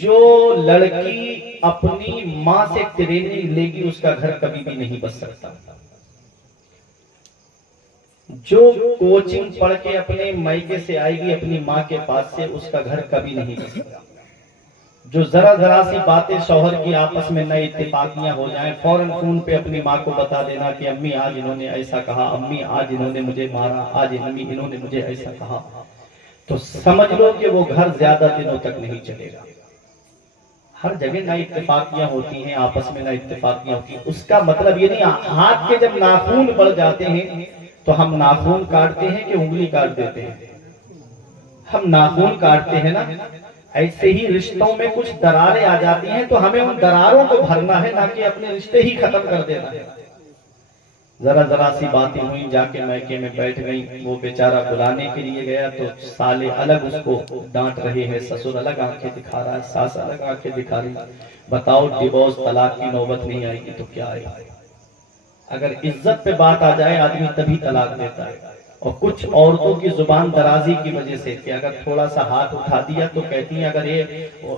جو لڑکی اپنی ماں سے ٹریننگ لے گی اس کا گھر کبھی بھی نہیں بس سکتا. جو کوچنگ پڑھ کے اپنے مائکے سے آئے گی اپنی ماں کے پاس سے اس کا گھر کبھی نہیں بس سکتا. جو ذرا سی باتیں شوہر کی آپس میں نئے اتفاقیاں ہو جائیں فوراً فون پہ اپنی ماں کو بتا دینا کہ امی آج انہوں نے ایسا کہا, امی آج انہوں نے مجھے مارا, آج امی انہوں نے مجھے ایسا کہا, تو سمجھ لو کہ وہ گھر زیادہ دنوں تک نہیں چلے گا. ہر جگہ نہ اتفاقیاں ہوتی ہیں, آپس میں نہ اتفاقیاں ہوتی ہیں. اس کا مطلب یہ نہیں ہاتھ کے جب ناخون بڑھ جاتے ہیں تو ہم ناخون کاٹتے ہیں کہ انگلی کاٹ دیتے ہیں. ہم ناخون کاٹتے ہیں نا. ایسے ہی رشتوں میں کچھ دراریں آ جاتی ہیں تو ہمیں ان دراروں کو بھرنا ہے, نہ کہ اپنے رشتے ہی ختم کر دینا ہے. ذرا سی باتیں ہوئیں, جا کے میکے میں بیٹھ گئیں, وہ بیچارہ بلانے کے لیے گیا تو سالے الگ اس کو ڈانٹ رہے ہیں, سسر الگ آنکھیں دکھا رہا ہے, ساس الگ آنکھیں دکھا رہی. بتاؤ ڈیورس طلاق کی نوبت نہیں آئے گی تو کیا آئے گی؟ اگر عزت پہ بات آ جائے آدمی تبھی طلاق دیتا ہے. اور کچھ عورتوں کی زبان درازی کی وجہ سے کہ اگر تھوڑا سا ہاتھ اٹھا دیا تو کہتی ہیں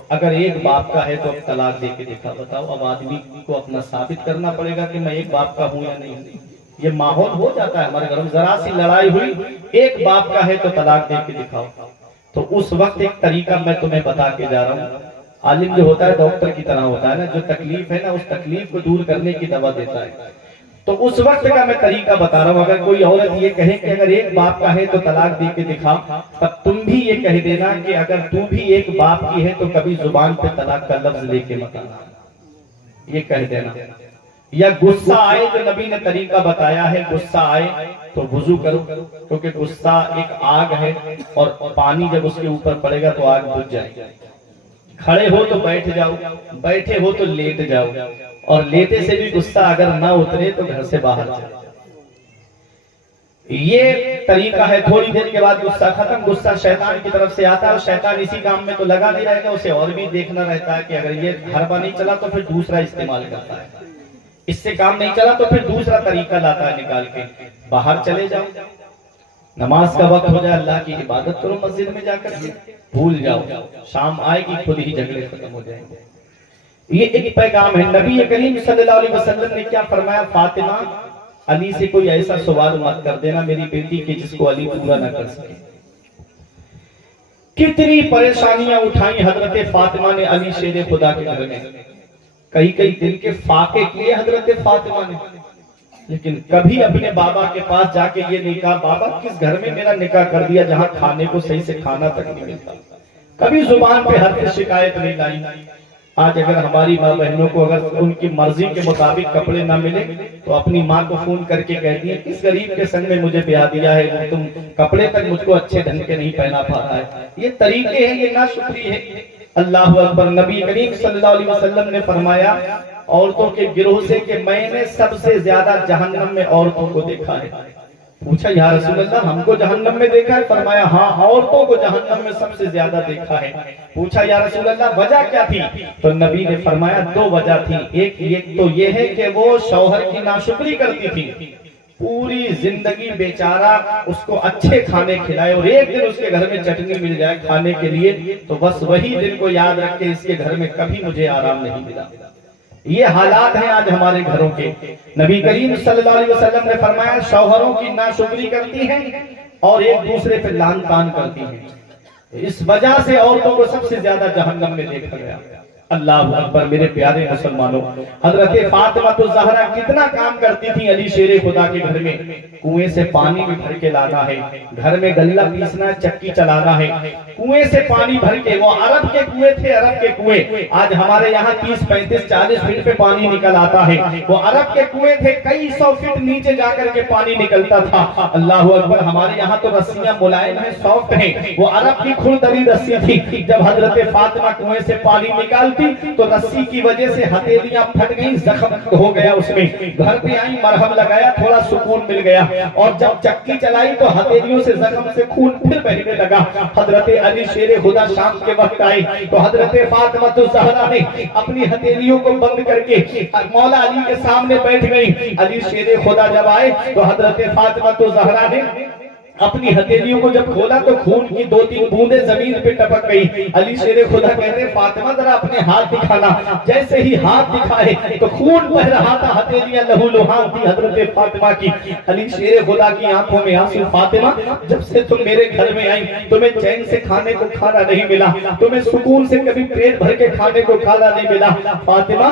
اگر ایک باپ کا ہے تو اب طلاق دے کے دکھا. بتاؤ اب آدمی کو اپنا ثابت کرنا پڑے گا کہ میں ایک باپ کا ہوں یا نہیں. یہ ماحول ہو جاتا ہے ہمارے گھر میں. ذرا سی لڑائی ہوئی, ایک باپ کا ہے تو طلاق دے کے دکھاؤ. تو اس وقت ایک طریقہ میں تمہیں بتا کے جا رہا ہوں. عالم جو ہوتا ہے ڈاکٹر کی طرح ہوتا ہے نا, جو تکلیف ہے نا اس تکلیف کو دور کرنے کی دوا دیتا ہے. تو اس وقت کا میں طریقہ بتا رہا ہوں. اگر کوئی عورت یہ کہے کہ اگر ایک باپ کا ہے تو طلاق دے کے دکھا, تب تم بھی یہ کہہ دینا کہ اگر تو بھی ایک باپ کی ہے تو کبھی زبان پہ طلاق کا لفظ لے کے مت آنا. یہ کہہ دینا. یا غصہ آئے, جو نبی نے طریقہ بتایا ہے, غصہ آئے تو وضو کرو, کیونکہ غصہ ایک آگ ہے اور پانی جب اس کے اوپر پڑے گا تو آگ بجھ جائے گی. کھڑے ہو تو بیٹھ جاؤ, بیٹھے ہو تو لیٹ جاؤ, اور لیٹے سے بھی غصہ اگر نہ اترے تو گھر سے باہر جاؤ. یہ طریقہ ہے. تھوڑی دیر کے بعد غصہ ختم. غصہ شیطان کی طرف سے آتا ہے اور شیطان اسی کام میں تو لگا نہیں رہے گا, اسے اور بھی دیکھنا رہتا ہے کہ اگر یہ حربہ نہیں چلا تو پھر دوسرا استعمال کرتا ہے, اس سے کام نہیں چلا تو پھر دوسرا طریقہ لاتا ہے نکال کے. باہر چلے جاؤ, نماز کا وقت ہو جائے, اللہ کی عبادت کرو مسجد میں جا کر کے, بھول جاؤ, شام آئے گی خود ہی جھگڑے ختم ہو جائیں گے. یہ ایک پیغام ہے. نبی کریم صلی اللہ علیہ وسلم نے کیا فرمایا؟ فاطمہ علی سے کوئی ایسا سوال مت کر دینا میری بیٹی کہ جس کو علی پورا نہ کر سکے. کتنی پریشانیاں اٹھائیں حضرت فاطمہ نے علی شیر خدا کے گھر میں. کئی دن کے فاقے کیے حضرت فاطمہ نے, لیکن کبھی اپنے بابا کے پاس جا کے یہ نہیں کہا بابا کس گھر میں میرا نکاح کر دیا جہاں کھانے کو صحیح سے کھانا تک نہیں ملتا. کبھی زبان پہ حرف شکایت نہیں لائی. آج اگر ہماری ماں بہنوں کو اگر ان کی مرضی کے مطابق کپڑے نہ ملے تو اپنی ماں کو فون کر کے کہتی ہیں کس غریب کے سنگ میں مجھے بیاہ دیا ہے, تم کپڑے تک مجھ کو اچھے ڈھنگ کے نہیں پہنا پا رہا ہے. یہ طریقے ہیں, یہ ناشکری ہے. اللہ اکبر. نبی کریم صلی اللہ علیہ وسلم نے فرمایا عورتوں کے گروہ سے کہ میں نے سب سے زیادہ جہنم میں عورتوں کو دیکھا ہے. پوچھا یا رسول اللہ ہم کو جہنم میں دیکھا ہے؟ فرمایا ہاں عورتوں کو جہنم میں سب سے زیادہ دیکھا ہے. پوچھا یا رسول اللہ وجہ کیا تھی؟ تو نبی نے فرمایا دو وجہ تھی. ایک تو یہ ہے کہ وہ شوہر کی ناشکری کرتی تھی, پوری زندگی بیچارہ اس کو اچھے کھانے کھلائے اور ایک دن اس کے گھر میں چٹنی مل جائے کھانے کے لیے تو بس وہی دن کو یاد رکھ کے اس کے گھر میں کبھی مجھے آرام نہیں ملا. یہ حالات ہیں آج ہمارے گھروں کے. نبی کریم صلی اللہ علیہ وسلم نے فرمایا شوہروں کی ناشکری کرتی ہیں اور ایک دوسرے پہ لعن طعن کرتی ہیں. اس وجہ سے عورتوں کو سب سے زیادہ جہنم میں دیکھا گیا. اللہ اکبر. میرے پیارے مسلمانوں, حضرت فاطمہ الزہرا کتنا کام کرتی تھی علی شیر خدا کے گھر میں. کنویں سے پانی بھی بھر کے لانا ہے, گھر میں غلہ پیسنا, چکی چلانا ہے, کنویں سے پانی بھر کے. وہ عرب کے کنویں تھے, عرب کے کنویں. آج ہمارے یہاں 30 35 40 فٹ پہ پانی نکل آتا ہے. وہ عرب کے کنویں تھے, کئی 100 فٹ نیچے جا کر کے پانی نکلتا تھا. اللہ اکبر. ہمارے یہاں تو رسیاں ملائم ہیں, سافٹ ہیں. وہ عرب کی کھردری رسی تھی. جب حضرت فاطمہ کنویں سے پانی نکالتی تو رسی کی وجہ سے ہتھیلیاں پھٹ گئیں, زخم ہو گیا اس میں. گھر پہ آئی, مرہم لگایا, تھوڑا سکون مل گیا. اور جب چکی چلائی تو ہتھیلیوں سے زخم سے خون پھر بہنے لگا. حضرت علی شیر خدا شام کے وقت آئے تو حضرت فاطمہ الزہرا نے اپنی ہتھیلیوں کو بند کر کے مولا علی کے سامنے بیٹھ گئی. علی شیر خدا جب آئے تو حضرت فاطمہ الزہرا نے اپنی ہتھیلیوں کو جب کھولا تو خون کی 2-3 بوندیں زمین پہ ٹپک گئی. علی شیر خدا کہتے ہیں فاطمہ ذرا اپنے ہاتھ دکھانا. جیسے ہی ہاتھ دکھائے تو خون بہ رہا تھا, ہتھیلیاں لہو لہان تھی حضرت فاطمہ کی. علی شیر خدا کی آنکھوں میں آنسو. فاطمہ جب سے تم میرے گھر میں آئی تمہیں چین سے کھانے کو کھانا نہیں ملا, تمہیں سکون سے کبھی پیٹ بھر کے کھانے کو کھانا نہیں ملا. فاطمہ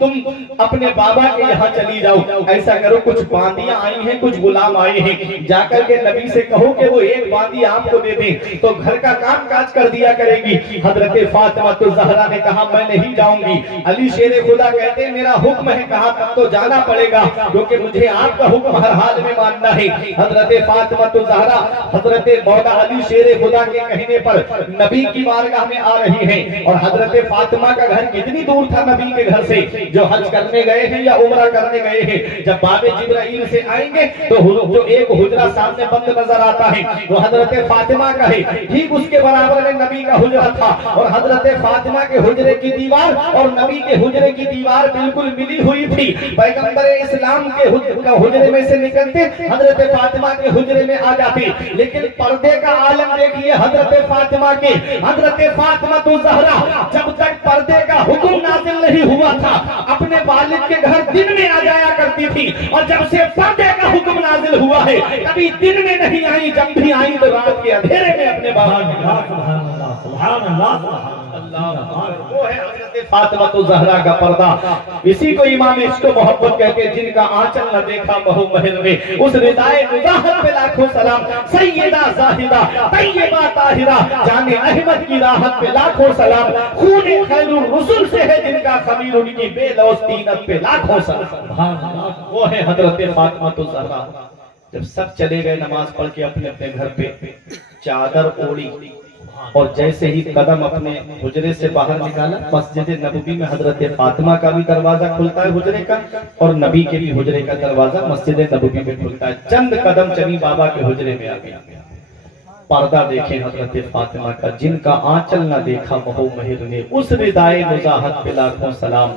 تم اپنے بابا کے یہاں چلی جاؤ, ایسا کرو کچھ باندیاں آئی ہیں, کچھ غلام آئے ہیں, جا کر کے نبی سے کہو کہ وہ ایک باندی آپ کو دے دیں تو گھر کا کام کاج کر دیا کرے گی. حضرت فاطمہ تو زہرا نے کہا میں نہیں جاؤں گی. علی شیر خدا کہتے ہیں میرا حکم ہے, کہا تب تو جانا پڑے گا کیونکہ مجھے آپ کا حکم ہر حال میں ماننا ہے. حضرت فاطمہ تو زہرا حضرت مولا علی شیر خدا کے کہنے پر نبی کی بارگاہ میں آ رہی ہیں. اور حضرت فاطمہ کا گھر کتنی دور تھا نبی کے گھر سے, جو حج کرنے گئے ہیں یا عمرہ کرنے گئے ہیں, جب باب جبرائیل سے آئیں گے تو جو ایک حجرہ سامنے بند نظر آتا ہے وہ حضرت فاطمہ کا ہے. ٹھیک اس کے برابر میں نبی کا حجرہ تھا, اور حضرت فاطمہ کے حجرے کی دیوار اور نبی کے حجرے کی دیوار بالکل ملی ہوئی تھی. پیغمبر اسلام کے حجرے میں سے نکلتے حضرت فاطمہ کے حجرے میں آ جاتے. لیکن پردے کا عالم دیکھیے حضرت فاطمہ کے. حضرت فاطمہ تو زہرا جب تک پردے کا حکم نازل نہیں ہوا تھا اپنے والد کے گھر دن میں آ جایا کرتی تھی, اور جب سے پردے کا حکم نازل ہوا ہے کبھی دن میں نہیں آئی, جب بھی آئی تو رات کے اندھیرے میں اپنے بابا وہ ہے حضرت فاطمہ تو زہرا کا پردہ. اسی کو امام عشق و محبت کہتے ہیں, جن کا آنچل نہ دیکھا بہو مہر میں, اس ردائے مظاہر پہ لاکھوں سلام. سیدہ زاہدہ طیبہ طاہرہ جان احمد کی راحت پہ لاکھوں سلام. خون خیر الرسل سے ہے جن کا خمیر, ان کی بے لوث طینت پہ لاکھوں سلام. وہ ہے حضرت فاطمہ تو زہرا. جب سب چلے گئے نماز پڑھ کے اپنے اپنے گھر پہ, چادر اوڑی اور جیسے ہی قدم اپنے حجرے سے باہر نکالا, مسجد نبوی میں حضرت فاطمہ کا بھی دروازہ کھلتا ہے حجرے کا, اور نبی کے بھی حجرے کا دروازہ مسجد نبوی میں کھلتا ہے. چند قدم چلی بابا کے حجرے میں آ گیا. پردہ دیکھیں حضرت فاطمہ کا, جن کا آنچل نہ دیکھا بہو مہر نے, اس ردائے مزاحت پہ لاکھوں سلام.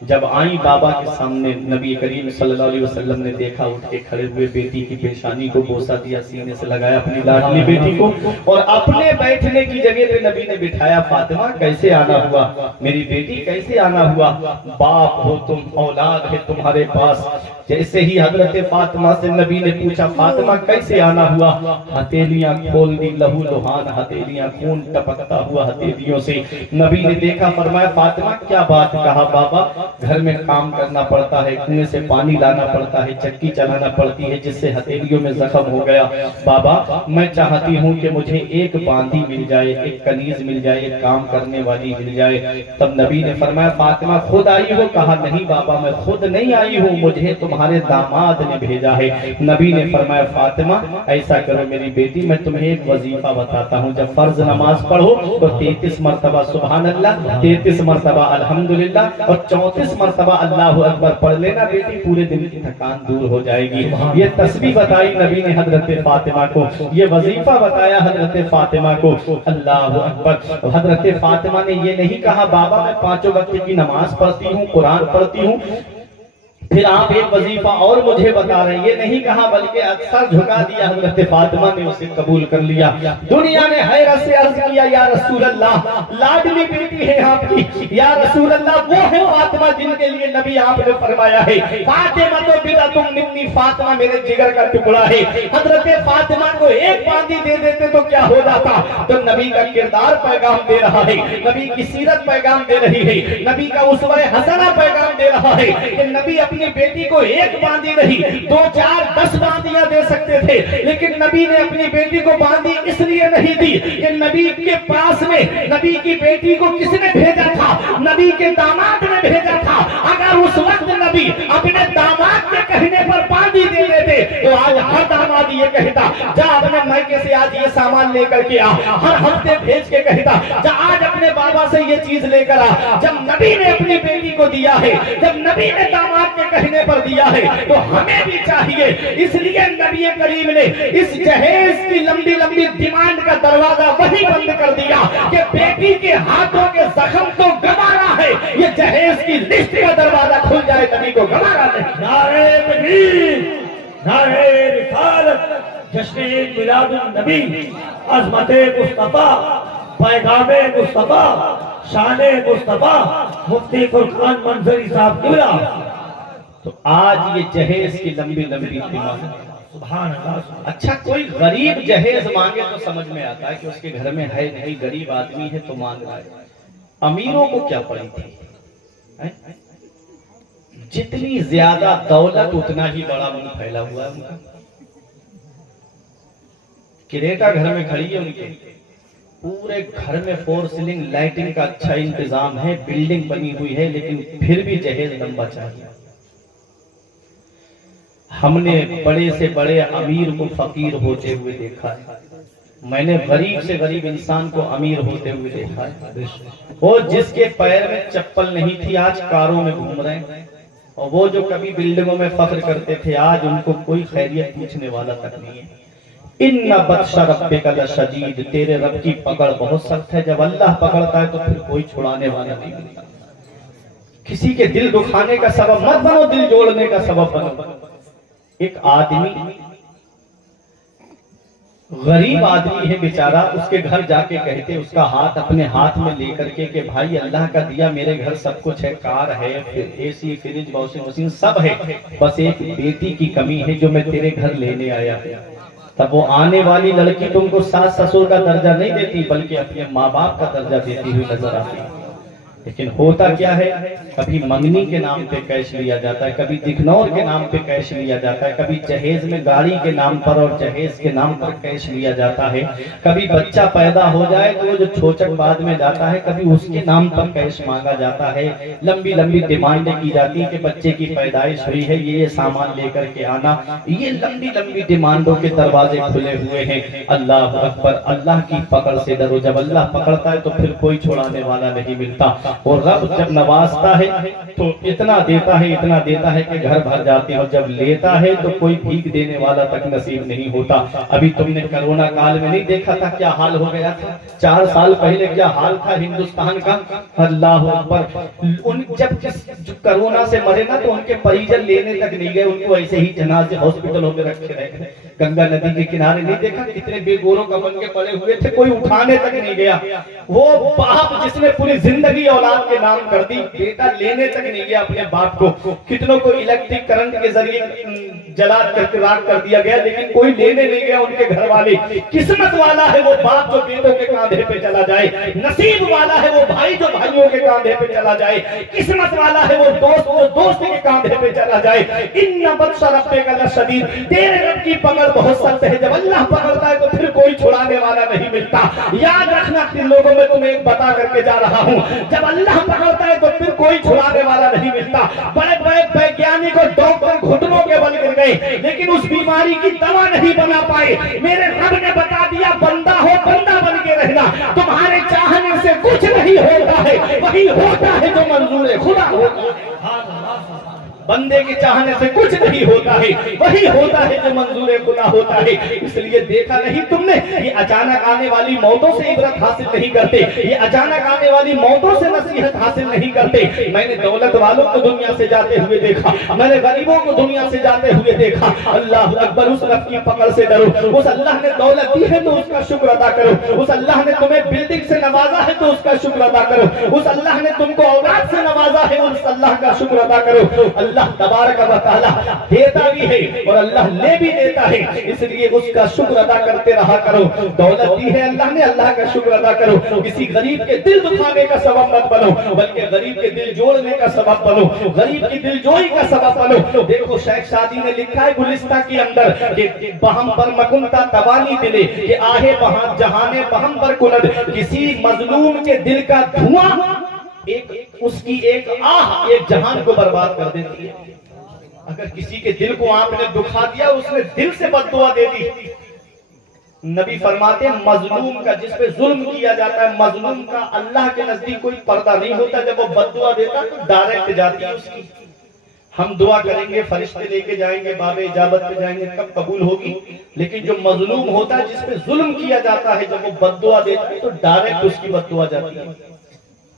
جب آئی بابا کے سامنے نبی کریم صلی اللہ علیہ وسلم نے دیکھا, اٹھ کے کھڑے ہوئے بیٹی کی پیشانی کو بوسہ دیا, سینے سے لگایا اپنی لاڈلی بیٹی کو, اور اپنے بیٹھنے کی جگہ پہ نبی نے بٹھایا. فاطمہ کیسے آنا ہوا, میری بیٹی کیسے آنا ہوا, باپ ہو تم, اولاد ہے تمہارے پاس. جیسے ہی حضرت فاطمہ سے نبی نے پوچھا فاطمہ کیسے آنا ہوا, ہتھیلیاں کھول دی, لہو لہان ہتھیلیاں, خون ٹپکتا ہوا ہتھیلیوں سے. نبی نے دیکھا, فرمایا فاطمہ کیا بات, کہا بابا گھر میں کام کرنا پڑتا ہے, کنویں سے پانی لانا پڑتا ہے, چکی چلانا پڑتی ہے, جس سے ہتھیلیوں میں زخم ہو گیا. بابا میں چاہتی ہوں کہ مجھے ایک باندی مل جائے, ایک کنیز مل جائے, ایک کام کرنے والی مل جائے. تب نبی نے فرمایا فاطمہ خود آئی ہو, کہا نہیں بابا میں خود نہیں آئی ہوں, مجھے تمہارے داماد نے بھیجا ہے. نبی نے فرمایا فاطمہ ایسا کرو میری بیٹی, میں تمہیں ایک وظیفہ بتاتا ہوں, جب فرض نماز پڑھو تو 33 مرتبہ سبحان اللہ, 33 مرتبہ الحمدللہ, اور 34 مرتبہ اللہ اکبر پڑھ لینا بیٹی, پورے دن کی تھکان دور ہو جائے گی. یہ تسبیح بتائی نبی نے حضرت فاطمہ کو, یہ وظیفہ بتایا حضرت فاطمہ کو. اللہ اکبر. حضرت فاطمہ نے یہ نہیں کہا بابا میں 5 وقت کی نماز پڑھتی ہوں, قرآن پڑھتی ہوں, پھر آپ ایک وظیفہ اور مجھے بتا رہے ہیں, یہ نہیں کہا, بلکہ اکثر جھکا دیا. حضرت فاطمہ نے اسے قبول کر لیا. دنیا نے حیرت سے عرض کیا یا رسول اللہ, لاڈلی بیٹی ہے آپ کی, یا رسول اللہ وہ ہے فاطمہ جن کے لیے نبی آپ نے فرمایا ہے فاطمہ تو بضعۃ منی, فاطمہ میرے جگر کا ٹکڑا ہے. حضرت فاطمہ کو ایک باندی دے دیتے تو کیا ہو جاتا. تو نبی کا کردار پیغام دے رہا ہے, نبی کی سیرت پیغام دے رہی ہے, نبی کا اسوہ حسنہ پیغام دے رہا ہے کہ نبی اپنی بیٹی کو ایک باندی نہیں 2 4 10 باندیاں دے سکتے تھے, لیکن نبی نے اپنی بیٹی کو باندی اس لیے نہیں دی کہ نبی کے پاس میں نبی کی بیٹی کو کس نے بھیجا تھا, نبی کے داماد نے بھیجا تھا. اگر اس وقت نبی اپنے داماد کے کہنے پر باندی دے دیتے تو آج ہر داماد یہ کہتا جا اپنے مائکے سے آج یہ سامان لے کر کے آ, ہر ہفتے بھیج کے کہتا جا آج اپنے بابا سے یہ چیز لے کر آ. جب نبی نے اپنی بیٹی کو دیا ہے, جب نبی نے داماد کے کہنے پر دیا ہے تو ہمیں بھی چاہیے. اس لیے نبی کریم نے اس جہیز کی لمبی لمبی ڈیمانڈ کا دروازہ وہی بند کر دیا کہ بیٹی کے ہاتھوں کے زخم تو گوارا ہے, یہ جہیز کی لسٹ کا دروازہ کھل جائے نبی کو گوارا نہیں. نعرہ تکبیر, نعرہ رسالت، جشن میلاد النبی، عظمت مصطفیٰ، پیغام مصطفیٰ، شان مصطفیٰ، مفتی فرقان منظری صاحب قبلہ۔ تو آج یہ جہیز کی لمبی لمبی ڈیمانڈ، سبحان اللہ۔ اچھا کوئی غریب جہیز مانگے تو سمجھ میں آتا ہے کہ اس کے گھر میں ہے نہیں، غریب آدمی ہے تو مانگ رہا ہے۔ امیروں کو کیا پڑی تھی؟ جتنی زیادہ دولت اتنا ہی بڑا منہ پھیلا ہوا ہے ان کا۔ کریٹا گھر میں کھڑی ہے ان کے، پورے گھر میں فور سیلنگ لائٹنگ کا اچھا انتظام ہے، بلڈنگ بنی ہوئی ہے، لیکن پھر بھی جہیز لمبا چاہیے۔ ہم نے بڑے سے بڑے امیر کو فقیر ہوتے ہوئے دیکھا ہے، میں نے غریب سے غریب انسان کو امیر ہوتے ہوئے دیکھا ہے۔ وہ جس کے پیر میں چپل نہیں تھی آج کاروں میں گھوم رہے ہیں، اور وہ جو کبھی بلڈنگوں میں فخر کرتے تھے آج ان کو کوئی خیریت پوچھنے والا تک نہیں ہے۔ ان بطش ربک لشدید، تیرے رب کی پکڑ بہت سخت ہے، جب اللہ پکڑتا ہے تو پھر کوئی چھڑانے والا نہیں ملتا۔ کسی کے دل دکھانے کا سبب مت بنو، دل جوڑنے کا سبب بنو۔ ایک آدمی غریب آدمی ہے بیچارہ، اس کے گھر جا کے کہتے، اس کا ہاتھ اپنے ہاتھ میں لے کر کے کہ بھائی اللہ کا دیا میرے گھر سب کچھ ہے، کار ہے، اے سی، فریج، واشنگ مشین سب ہے، بس ایک بیٹی کی کمی ہے جو میں تیرے گھر لینے آیا ہوں۔ تب وہ آنے والی لڑکی تم کو ساس سسر کا درجہ نہیں دیتی بلکہ اپنے ماں باپ کا درجہ دیتی ہوئی نظر آتی ہے۔ لیکن ہوتا کیا ہے، کبھی منگنی کے نام پہ کیش لیا جاتا ہے، کبھی دکھنور کے نام پہ کیش لیا جاتا ہے، کبھی جہیز میں گاڑی کے نام پر اور جہیز کے نام پر کیش لیا جاتا ہے، کبھی بچہ پیدا ہو جائے تو وہ جو چھوچک بعد میں جاتا ہے کبھی اس کے نام پر کیش مانگا جاتا ہے۔ لمبی لمبی ڈیمانڈیں کی جاتی ہیں کہ بچے کی پیدائش ہوئی ہے، یہ سامان لے کر کے آنا۔ یہ لمبی لمبی ڈیمانڈوں کے دروازے کھلے ہوئے ہیں۔ اللہ اکبر، اللہ کی پکڑ سے ڈرو، جب اللہ پکڑتا ہے تو پھر کوئی چھڑانے والا نہیں ملتا۔ اور رب جب نوازتا ہے تو اتنا دیتا ہے کہ گھر بھر جاتے ہیں، اور جب لیتا ہے تو کوئی بھیک دینے والا تک نصیب نہیں ہوتا۔ ابھی تم نے کرونا کال میں نہیں دیکھا تھا کیا حال ہو گیا تھا؟ 4 سال پہلے کیا حال تھا ہندوستان کا؟ اللہ اکبر، جب کرونا سے مرے نا تو ان کے پریجن لینے تک نہیں گئے، ان کو ایسے ہی جنازے ہاسپٹلوں میں رکھے رہے۔ گنگا ندی کے کنارے نہیں دیکھا کتنے بے گوروں کا بن کے پڑے ہوئے تھے، کوئی اٹھانے تک نہیں گیا۔ وہ باپ جس نے پوری زندگی اولاد کے نام کر دی، بیٹا لینے تک نہیں گیا اپنے باپ کو۔ کتنوں کو الیکٹرک کرنٹ کے ذریعے جلا کر کے راکھ کر دیا گیا، لیکن کوئی لینے نہیں گیا ان کے گھر والے۔ قسمت والا ہے وہ باپ جو بیٹوں کے کاندھے پہ چلا جائے، نصیب والا ہے وہ بھائی جو بھائیوں کے کاندھے پہ چلا جائے، قسمت والا ہے وہ دوست جو دوست کے کاندھے پہ چلا جائے۔ ان بطش ربک لشدید، تیرے رب کی پکڑ بہت سخت ہے، جب اللہ پکڑتا ہے تو پھر کوئی چھڑانے والا نہیں ملتا۔ یاد رکھنا، تم لوگوں میں تمہیں ایک بتا کر کے جا رہا ہوں، جب اللہ پکڑتا ہے تو پھر کوئی چھڑانے والا نہیں ملتا۔ بڑے بڑے ویگیانک اور ڈاکٹر گھٹنوں کے بل گر گئے لیکن اس بیماری کی دوا نہیں بنا پائے۔ میرے رب نے بتا دیا، بندہ ہو بندہ بن کے رہنا، تمہارے چاہنے سے کچھ نہیں ہوتا ہے، وہی ہوتا ہے جو منظور خدا ہوتا ہے۔ بندے کے چاہنے سے کچھ نہیں ہوتا ہے، وہی ہوتا ہے جو منظور خدا ہوتا ہے۔ اس لیے دیکھا نہیں تم نے، یہ اچانک آنے والی موتوں سے عبرت حاصل نہیں کرتے، یہ اچانک آنے والی موتوں سے نصیحت حاصل نہیں کرتے۔ میں نے دولت والوں کو دنیا سے جاتے ہوئے دیکھا، میں نے غریبوں کو دنیا سے جاتے ہوئے دیکھا۔ اللہ اکبر، اس رب کی پکڑ سے ڈرو۔ اس اللہ نے دولت دی ہے تو اس کا شکر ادا کرو، اس اللہ نے تمہیں بلڈنگ سے نوازا ہے تو اس کا شکر ادا کرو، اس اللہ نے تم کو اولاد سے نوازا ہے اس اللہ کا شکر ادا کرو۔ اللہ تبارک و تعالی دیتا بھی ہے اور اللہ لے بھی دیتا ہے، اس لیے اس کا شکر ادا کرتے رہا کرو۔ دولت دی ہے اللہ نے، اللہ کا شکر ادا کرو۔ کسی غریب کے دل دکھانے کا سبب مت بنو بلکہ غریب کے دل جوڑنے کا سبب بنو، غریب کی دل جوئی کا سبب بنو۔ دیکھو شیخ شادی نے لکھا ہے گلستہ کے اندر کہ بہم پر مکنتا توانی دلے کہ آہے بہاں جہانے بہم پر کند، کسی مظلوم کے دل کا دھواں اس کی ایک آہ ایک جہان کو برباد کر دیتی ہے۔ اگر کسی کے دل کو آپ نے دکھا دیا، اس نے دل سے بد دعا دے دی۔ نبی فرماتے ہیں مظلوم کا، جس پہ ظلم کیا جاتا ہے، مظلوم کا اللہ کے نزدیک کوئی پردہ نہیں ہوتا، جب وہ بد دعا دیتا تو ڈائریکٹ جاتی ہے اس کی۔ ہم دعا کریں گے، فرشتے لے کے جائیں گے، باب اجابت پہ جائیں گے، کب قبول ہوگی؟ لیکن جو مظلوم ہوتا ہے، جس پہ ظلم کیا جاتا ہے، جب وہ بد دعا دیتا ہے تو ڈائریکٹ اس کی بد دعا جاتی ہے۔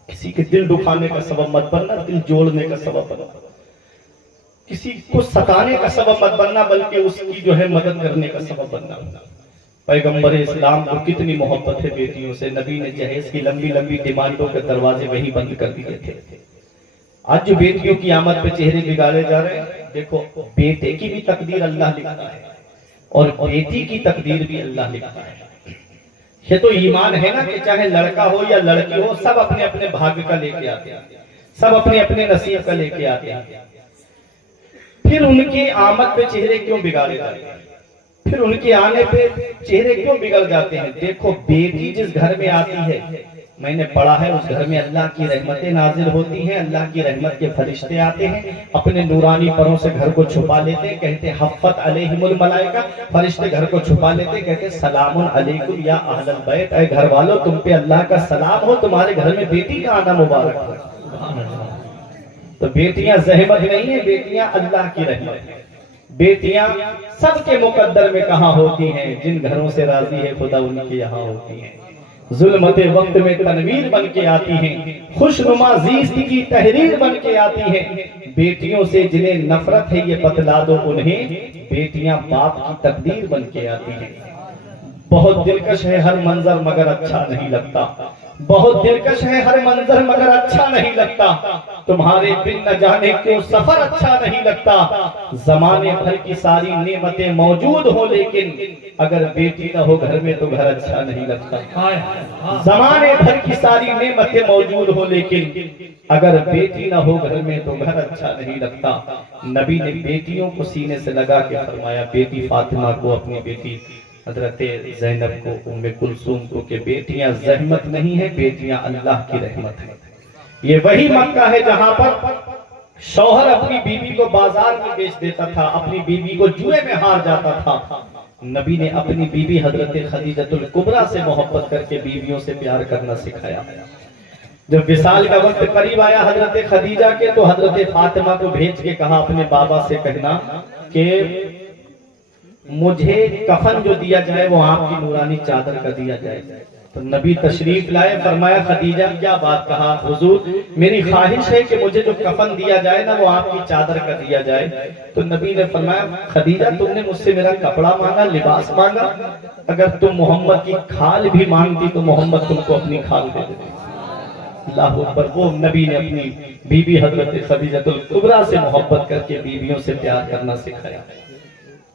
کسی کے دل دکھانے کا سبب مت بننا، دل جوڑنے کا سبب بننا۔ کسی کو ستانے کا سبب مت بننا، بلکہ اس کی جو ہے مدد کرنے کا سبب بننا۔ پیغمبر اسلام کو کتنی محبت ہے بیٹیوں سے، نبی نے جہیز کی لمبی لمبی ڈیمانڈوں کے دروازے وہی بند کر دیے تھے۔ آج جو بیٹیوں کی آمد پہ چہرے بگاڑے جا رہے ہیں، دیکھو بیٹے کی بھی تقدیر اللہ لکھتا ہے اور بیٹی کی تقدیر بھی اللہ لکھتا ہے۔ یہ تو ایمان ہے نا کہ چاہے لڑکا ہو یا لڑکی ہو، سب اپنے اپنے بھاگ کا لے کے آتے ہیں، سب اپنے اپنے نصیب کا لے کے آتے ہیں۔ پھر ان کی آمد پہ چہرے کیوں بگاڑے جاتے ہیں؟ پھر ان کے آنے پہ چہرے کیوں بگڑ جاتے ہیں؟ دیکھو بیٹی جس گھر میں آتی ہے، میں نے پڑھا ہے اس گھر میں اللہ کی رحمتیں نازل ہوتی ہیں، اللہ کی رحمت کے فرشتے آتے ہیں، اپنے نورانی پروں سے گھر کو چھپا لیتے ہیں، کہتے ہیں حفت علیہم الملائکہ، فرشتے گھر کو چھپا لیتے ہیں، کہتے ہیں سلام علیکم یا اہل البیت، اے گھر والوں تم پہ اللہ کا سلام ہو، تمہارے گھر میں بیٹی کا آنا مبارک ہو۔ تو بیٹیاں زحمت نہیں ہیں، بیٹیاں اللہ کی رحمت ہیں۔ بیٹیاں سب کے مقدر میں کہاں ہوتی ہیں؟ جن گھروں سے راضی ہے خدا ان کے یہاں ہوتی ہیں۔ ظلمت وقت میں تنویر بن کے آتی ہیں، خوشنما زیست کی تحریر بن کے آتی ہیں۔ بیٹیوں سے جنہیں نفرت ہے یہ بتلا دو انہیں، بیٹیاں باپ کی تقدیر بن کے آتی ہیں۔ بہت دلکش ہے ہر منظر مگر اچھا نہیں لگتا، بہت دلکش ہے ہر منظر مگر اچھا نہیں لگتا، تمہارے بن نہ جانے کیوں سفر اچھا نہیں لگتا۔ زمانے بھر کی ساری نعمتیں موجود ہو لیکن اگر بیٹی نہ ہو گھر میں تو گھر اچھا نہیں لگتا۔ زمانے بھر کی ساری نعمتیں موجود ہو لیکن اگر بیٹی نہ ہو گھر میں تو گھر اچھا نہیں لگتا۔ نبی نے بیٹیوں کو سینے سے لگا کے فرمایا، بیٹی فاطمہ کو، اپنی بیٹی حضرت زینب کو، ام کلثوم کو، کہ بیٹیاں زحمت نہیں ہیں، بیٹیاں اللہ کی رحمت ہیں۔ یہ وہی مکہ ہے جہاں پر شوہر اپنی بیوی کو بازار میں بیچ دیتا تھا، اپنی بیوی کو جوئے میں ہار جاتا تھا۔ نبی نے اپنی بیوی حضرت خدیجہ الکبریٰ سے محبت کر کے بیویوں سے پیار کرنا سکھایا۔ جب وصال کا وقت قریب آیا حضرت خدیجہ کے، تو حضرت فاطمہ کو بھیج کے کہا اپنے بابا سے کہنا کہ مجھے کفن جو دیا جائے وہ آپ کی نورانی چادر کا دیا جائے۔ تو نبی تشریف لائے، فرمایا خدیجہ کیا بات کہا؟ حضور میری خواہش ہے کہ مجھے جو کفن دیا جائے نا وہ آپ کی چادر کا دیا جائے۔ تو نبی نے فرمایا خدیجہ تم نے مجھ سے میرا کپڑا مانگا، لباس مانگا، اگر تم محمد کی کھال بھی مانگتی تو محمد تم کو اپنی کھال دے دیتے۔ اللہ اکبر۔ وہ نبی نے اپنی بیوی حضرت خدیجہ الکبریٰ سے محبت کر کے بیویوں سے پیار کرنا سکھایا۔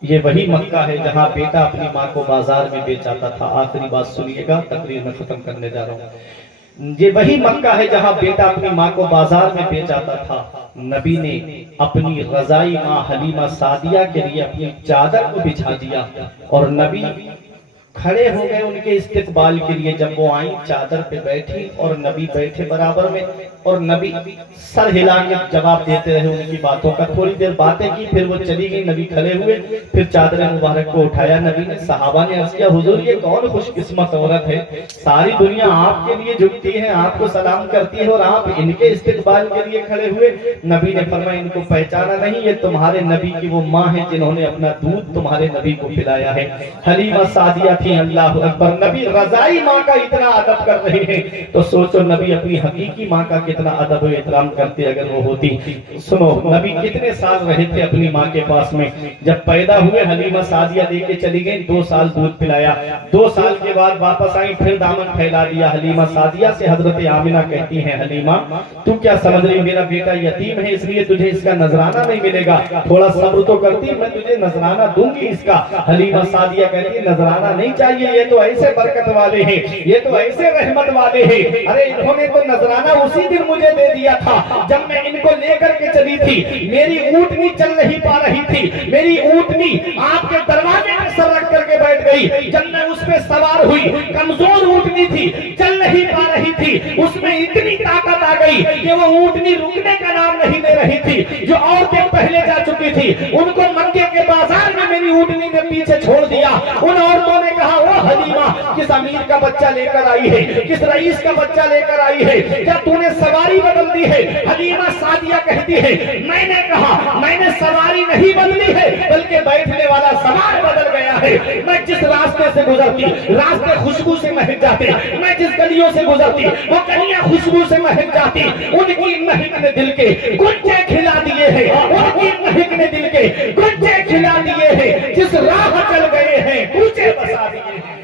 یہ وہی مکہ ہے جہاں بیٹا اپنی ماں کو بازار میں بیچ آتا تھا۔ آخری بات سنیے گا، تقریر میں ختم کرنے جا رہا ہوں۔ یہ وہی مکہ ہے جہاں بیٹا اپنی ماں کو بازار میں بیچ آتا تھا۔ نبی نے اپنی رضائی ماں حلیمہ سعدیہ کے لیے اپنی چادر کو بچھا دیا اور نبی کھڑے ہو گئے ان کے استقبال کے لیے۔ جب وہ آئیں چادر پہ بیٹھی اور نبی بیٹھے برابر میں، اور نبی سر ہلا کے جواب دیتے رہے ان کی باتوں کا۔ تھوڑی دیر باتیں کی، پھر وہ چلی گئی، نبی کھڑے ہوئے، پھر چادر مبارک کو اٹھایا نبی نے۔ صحابہ نے عرض کیا حضور یہ کون خوش قسمت عورت ہے، ساری دنیا آپ کے لیے جھکتی ہے، آپ کو سلام کرتی ہے اور آپ ان کے استقبال کے لیے کھڑے ہوئے۔ نبی نے فرمایا ان کو پہچانا نہیں، یہ تمہارے نبی کی وہ ماں ہے جنہوں نے اپنا دودھ تمہارے نبی کو پلایا ہے۔ حلیمہ سعدیہ تھی۔ اللہ اکبر۔ نبی رضائی ماں کا اتنا ادب کر رہے ہیں تو سوچو نبی اپنی حقیقی ماں کا کتنا ادب و احترام کرتے اگر وہ ہوتی۔ سنو نبی کتنے سال رہے تھے اپنی ماں کے پاس میں؟ جب پیدا ہوئے حلیمہ سعدیہ دے کے چلی گئی، 2 سال دودھ پلایا، 2 سال کے بعد واپس آئی، پھر دامن پھیلا دیا۔ حلیمہ سعدیہ سے حضرت آمنہ کہتی ہیں حلیمہ تو کیا سمجھ رہی میرا بیٹا یتیم ہے اس لیے تجھے اس کا نذرانہ نہیں ملے گا؟ تھوڑا صبر تو کرتی، میں تجھے نذرانہ دوں گی اس کا۔ حلیمہ سعدیہ کہتی ہے نذرانہ نہیں چاہیے، یہ تو ایسے برکت والے ہیں، یہ تو ایسے رحمت والے ہیں۔ ارے انہوں نے تو نذرانہ اسی دن مجھے دے دیا تھا جب میں ان کو لے کر کے چلی تھی۔ میری اونٹنی چل نہیں پا رہی تھی، میری اونٹنی آپ کے دروازے میں سر رکھ کر کے بیٹھ گئی۔ جب میں اس پہ سوار ہوئی، کمزور اونٹنی تھی، چل نہیں پا رہی تھی، اس میں اتنی طاقت آ گئی کہ وہ اونٹنی رکنے کا نام نہیں لے رہی تھی۔ جو عورتیں پہلے جا چکی تھی ان کو مکے کے بازار میں میری اونٹنی نے پیچھے چھوڑ دیا۔ ان عورتوں نے کہا وہ حلیمہ کس امیر کا بچہ لے کر آئی ہے، کس رئیس کا بچہ لے کر آئی ہے، کیا تو نے سواری بدل دی ہے؟ حلیمہ سعدیہ کہتی ہے میں نے کہا میں نے سواری نہیں بدلی ہے بلکہ بیٹھنے والا سوار بدل گیا ہے۔ میں جس راستے سے گزرتی راستے خوشبو سے مہک جاتے، میں جس گلیوں سے گزرتی وہ گلیاں خوشبو سے مہک جاتی۔ ان کی مہک نے دل کے گنجے کھلا دیے ہیں، ان کی مہک اپنے دل کے گچے کھلا دیے ہیں، جس راہ چل گئے ہیں کوچے بسا دیے ہیں۔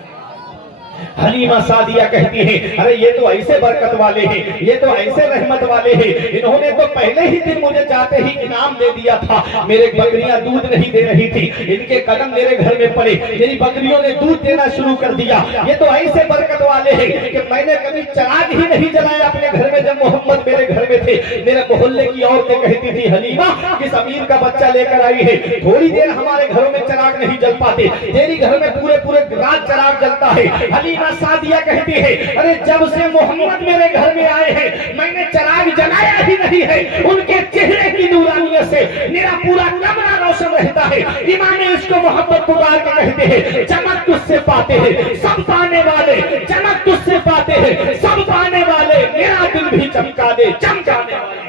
حلیمہ سعدیہ کہتی ہیں ارے یہ تو ایسے برکت والے ہیں، یہ تو ایسے رحمت والے ہیں، انہوں نے تو پہلے ہی دن مجھے جاتے ہی انعام دے دیا تھا، میرے بکریاں دودھ نہیں دے رہی تھی، ان کے قدم میرے گھر میں پڑے، میری بکریوں نے دودھ دینا شروع کر دیا، یہ تو ایسے برکت والے ہیں کہ میں نے کبھی چراغ ہی نہیں جلایا اپنے گھر میں جب محمد میرے گھر میں تھے۔ میرے محلے کی عورتیں کہتی تھی حلیمہ کس امیر کا بچہ لے کر آئی ہے، تھوڑی دیر ہمارے گھروں میں چراغ نہیں جل پاتے، تیری گھر میں پورے رات چراغ جلتا ہے۔ حلیمہ سعدیہ کہتی ہے ارے جب سے محمد میرے گھر میں آئے ہیں میں نے چراغ جلایا ہی نہیں ہے، ان کے چہرے کی نورانیت سے میرا پورا کمرہ روشن رہتا ہے۔ امام عشق و محبت پکار کے کہتے ہیں چمک تجھ سے پاتے ہیں سب پانے والے، چمک تجھ سے پاتے ہیں سب پانے والے، میرا دل بھی چمکا دے چمکانے والے۔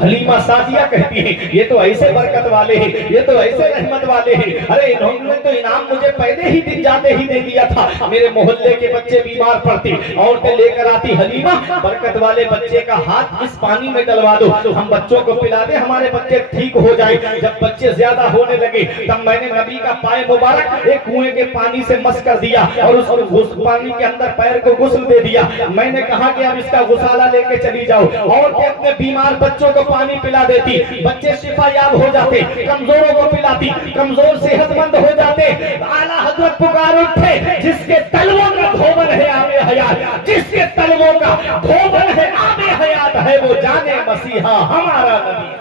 حلیمہ سعدیہ کہتی ہیں یہ تو ایسے برکت والے ہیں، یہ تو ایسے رحمت والے ہیں، ارے انہوں نے تو انعام مجھے پہلے ہی دن جاتے ہی دے دیا تھا، میرے محلے کے بچے بیمار پڑتے، عورتیں لے کر آتی حلیمہ برکت والے بچے کا ہاتھ اس پانی میں ڈلوا دو، ہم بچوں کو پلا دیں ہمارے بچے ٹھیک ہو جائیں۔ جب بچے زیادہ ہونے لگے تب میں نے نبی کا پائے مبارک ایک کنویں کے پانی سے مس کر دیا اور اس پانی کے اندر پیر کو غسل دے دیا۔ میں نے کہا کہ اب اس کا غسالہ لے کے چلی جاؤ، اور اپنے بیمار بچوں کو پانی پلا دیتی، بچے شفا یاب ہو جاتے، کمزوروں کو پلاتی، کمزور صحت مند ہو جاتے۔ اعلیٰ حضرت پکار اٹھے جس کے تلووں کا دھوبن ہے آب حیات، جس کے تلووں کا دھوبن ہے آب حیات، ہے وہ جانے مسیحا ہمارا نبی،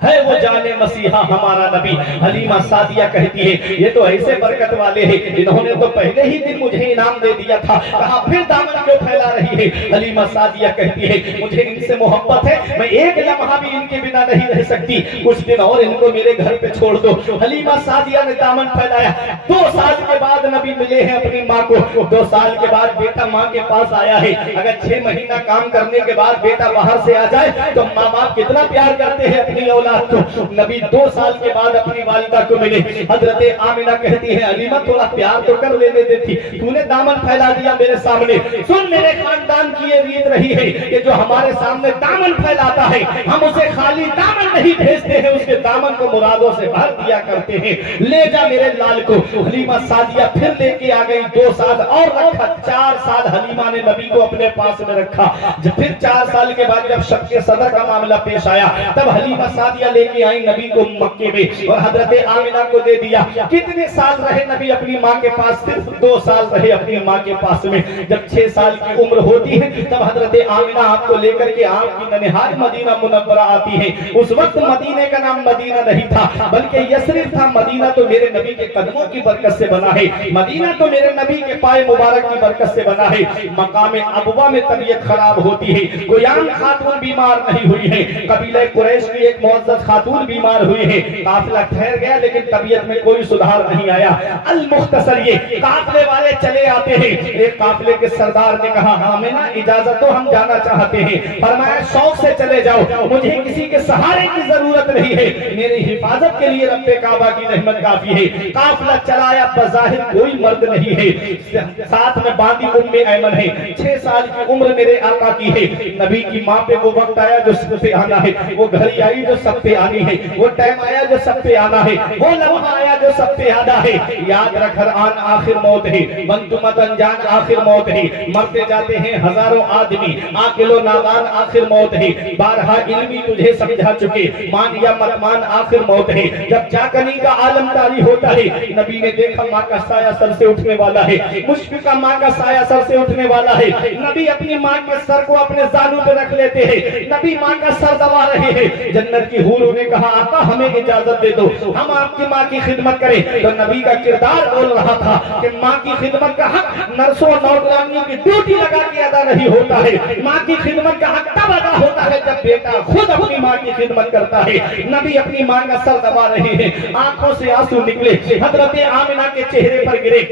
ہے وہ جانے مسیحا ہمارا نبی۔ حلیمہ سعدیہ کہتی ہے یہ تو ایسے برکت والے ہیں، انہوں نے تو پہلے ہی دن مجھے انعام دے دیا تھا، کہا پھر دامن کیوں پھیلا رہی ہے۔ حلیمہ سعدیہ کہتی ہے مجھے ان سے محبت ہے، میں ایک لمحہ بھی ان کے بنا نہیں رہ سکتی، کچھ دن اور ان کو میرے گھر پہ چھوڑ دو۔ حلیمہ سعدیہ نے دامن پھیلایا۔ 2 سال کے بعد نبی ملے ہیں اپنی ماں کو، 2 سال کے بعد بیٹا ماں کے پاس آیا ہے۔ اگر 6 مہینہ کام کرنے کے بعد بیٹا باہر سے آ جائے تو ماں باپ کتنا پیار کرتے ہیں اپنی اولاد کو۔ نبی 2 سال کے بعد اپنی والدہ کو ملے، حضرت آمنہ کہتی ہے حلیمہ تھوڑا پیار تو کر لینے دیتی، تو نے دامن پھیلا دیا میرے سامنے۔ سن میرے خاندان کی یہ ریت رہی ہے کہ جو ہمارے سامنے دامن پھیلاتا ہے ہم اسے خالی دامن نہیں بھیجتے ہیں، اس کے دامن کو مرادوں سے بھر دیا کرتے ہیں۔ لے جا میرے لال کو۔ حلیمہ سعدیہ پھر لے کے آ گئی، 2 سال اور رکھا، 4 سال حلیمہ نے نبی کو اپنے پاس میں رکھا۔ پھر 4 سال کے بعد جب شق صدر کا معاملہ پیش آیا تب حلیمہ سعدیہ لے کے آئی نبی کو مکے میں اور حضرت آمنہ کو دے دیا۔ کتنے سال رہے نبی اپنی ماں کے پاس؟ صرف 2 سال رہے اپنی ماں کے پاس میں۔ جب 6 سال کی عمر ہوتی ہے تب حضرت آمنہ آپ کو لے کر کے آپ کی ننہال مدینہ منورہ آتی ہے۔ اس وقت مدینہ کا نام مدینہ نہیں تھا بلکہ یثرب تھا۔ مدینہ تو میرے نبی کے قدموں کی برکت سے بنا ہے، مدینہ تو میرے نبی کے پائے مبارک کی برکت سے بنا ہے۔ مقام ابوا میں طبیعت خراب ہوتی ہے، کوئی عام خاتون بیمار نہیں ہوئی ہے، قبیلہ قریش کی ایک معزز خاتون بیمار ہوئی ہے، قافلہ ٹھہر گیا لیکن طبیعت میں کوئی سدھار نہیں آیا۔ المختصر یہ قافلے والے چلے آتے ہیں، ایک قافلے کے سردار نے کہا آمنہ اجازت تو ہم جانا چاہتے ہیں، فرمایا شوق سے چلے جاؤ، مجھے کسی کے سہارے کی ضرورت نہیں ہے، میری حفاظت کے لیے رب کعبہ کی رحمت کافی ہے۔ قافلہ چلایا، بظاہر کوئی مرد نہیں ہے، ساتھ میں باندھی ایمن ہے، 6 سال کی عمر میرے آقا کی ہے۔ نبی کی ماں پہ وہ وقت آیا جو سب پہ آنا ہے، وہ گھڑی آئی جو سب پہ آنی ہے، وہ ٹائم آیا جو سب پہ آنا ہے، وہ لمحہ آیا جو سب پہ آنا ہے۔ یاد رکھ ہر آن آخر موت ہے، منتمت انجان آخر موت ہے، مرتے جاتے ہیں ہزاروں آدمی، عاقل و نادان آخر موت ہے، بارہا علمی تجھے سمجھا چکے، مان یا مت مان آخر موت ہے۔ جب چاکنی کا عالم طاری ہوتا ہے، نبی نے دیکھا ماں کا سایہ سر سے اٹھنے والا ہے، مشفقہ ماں کا سایہ سر سے اٹھنے والا ہے، نبی اپنی ماں کے سر کو اپنے زانوں پہ رکھ لیتے ہیں، نبی ماں کا سر دبا رہے ہیں۔ جنت کی حوروں نے کہا آقا ہمیں اجازت دے دو ہم آپ کی ماں کی خدمت کریں، تو نبی کا کردار بول رہا تھا کہ ماں کی خدمت کا حق نرسوں اور نوکرانیوں کی ڈیوٹی لگا کے ادا نہیں ہوتا ہے، ماں کی خدمت کا حق تب ادا ہوتا ہے جب بیٹا خود اپنی ماں کی خدمت کرتا ہے۔ نبی اپنی ماں کا سر دبا رہے ہیں، آنکھوں سے آنسو نکلے، حضرت آمنہ کے چہرے پر گرے۔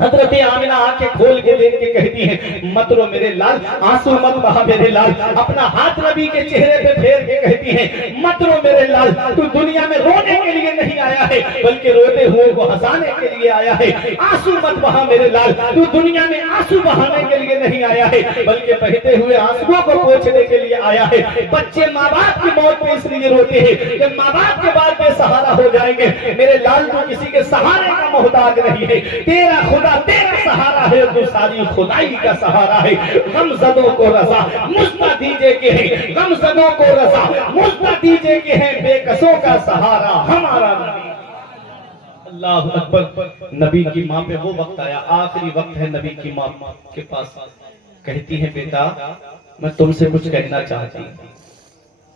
حضرت آمنہ آنکھیں کھول کے دیکھ کے کہتی ہیں مت رو میرے لال، آنسو مت بہا میرے لال، اپنا ہاتھ نبی کے چہرے پہ پھیر کے کہتی ہیں مت رو میرے لال، تو دنیا میں رونے کے لیے نہیں آیا ہے بلکہ روتے ہوئے کو ہنسانے کے لیے آیا ہے۔ آنسو مت بہا میرے لال، تو دنیا میں آنسو بہانے کے لیے نہیں آیا ہے بلکہ بہتے ہوئے آنسوؤں کو پوچھنے کے لیے آیا ہے۔ بچے ماں باپ کی موت پہ اس لیے روتے ہیں کہ ماں باپ کے بعد بے سہارا ہو جائیں گے، میرے لال تو کسی کے سہارے کا محتاج نہیں ہے، تیرا خدا تیرا سہارا ہے، تو ساری خدائی کا سہارا ہے۔ غم زدوں کو رضا مجھ دیجے کہ ہے، غم زدوں کو رضا مجھ دیجے کہ ہے، بے کسوں کا سہارا ہمارا نبی۔ اللہ اکبر۔ نبی کی ماں پہ وہ وقت آیا، آخری وقت ہے نبی کی ماں کے پاس، کہتی ہے بیٹا میں تم سے کچھ کہنا چاہتی ہوں۔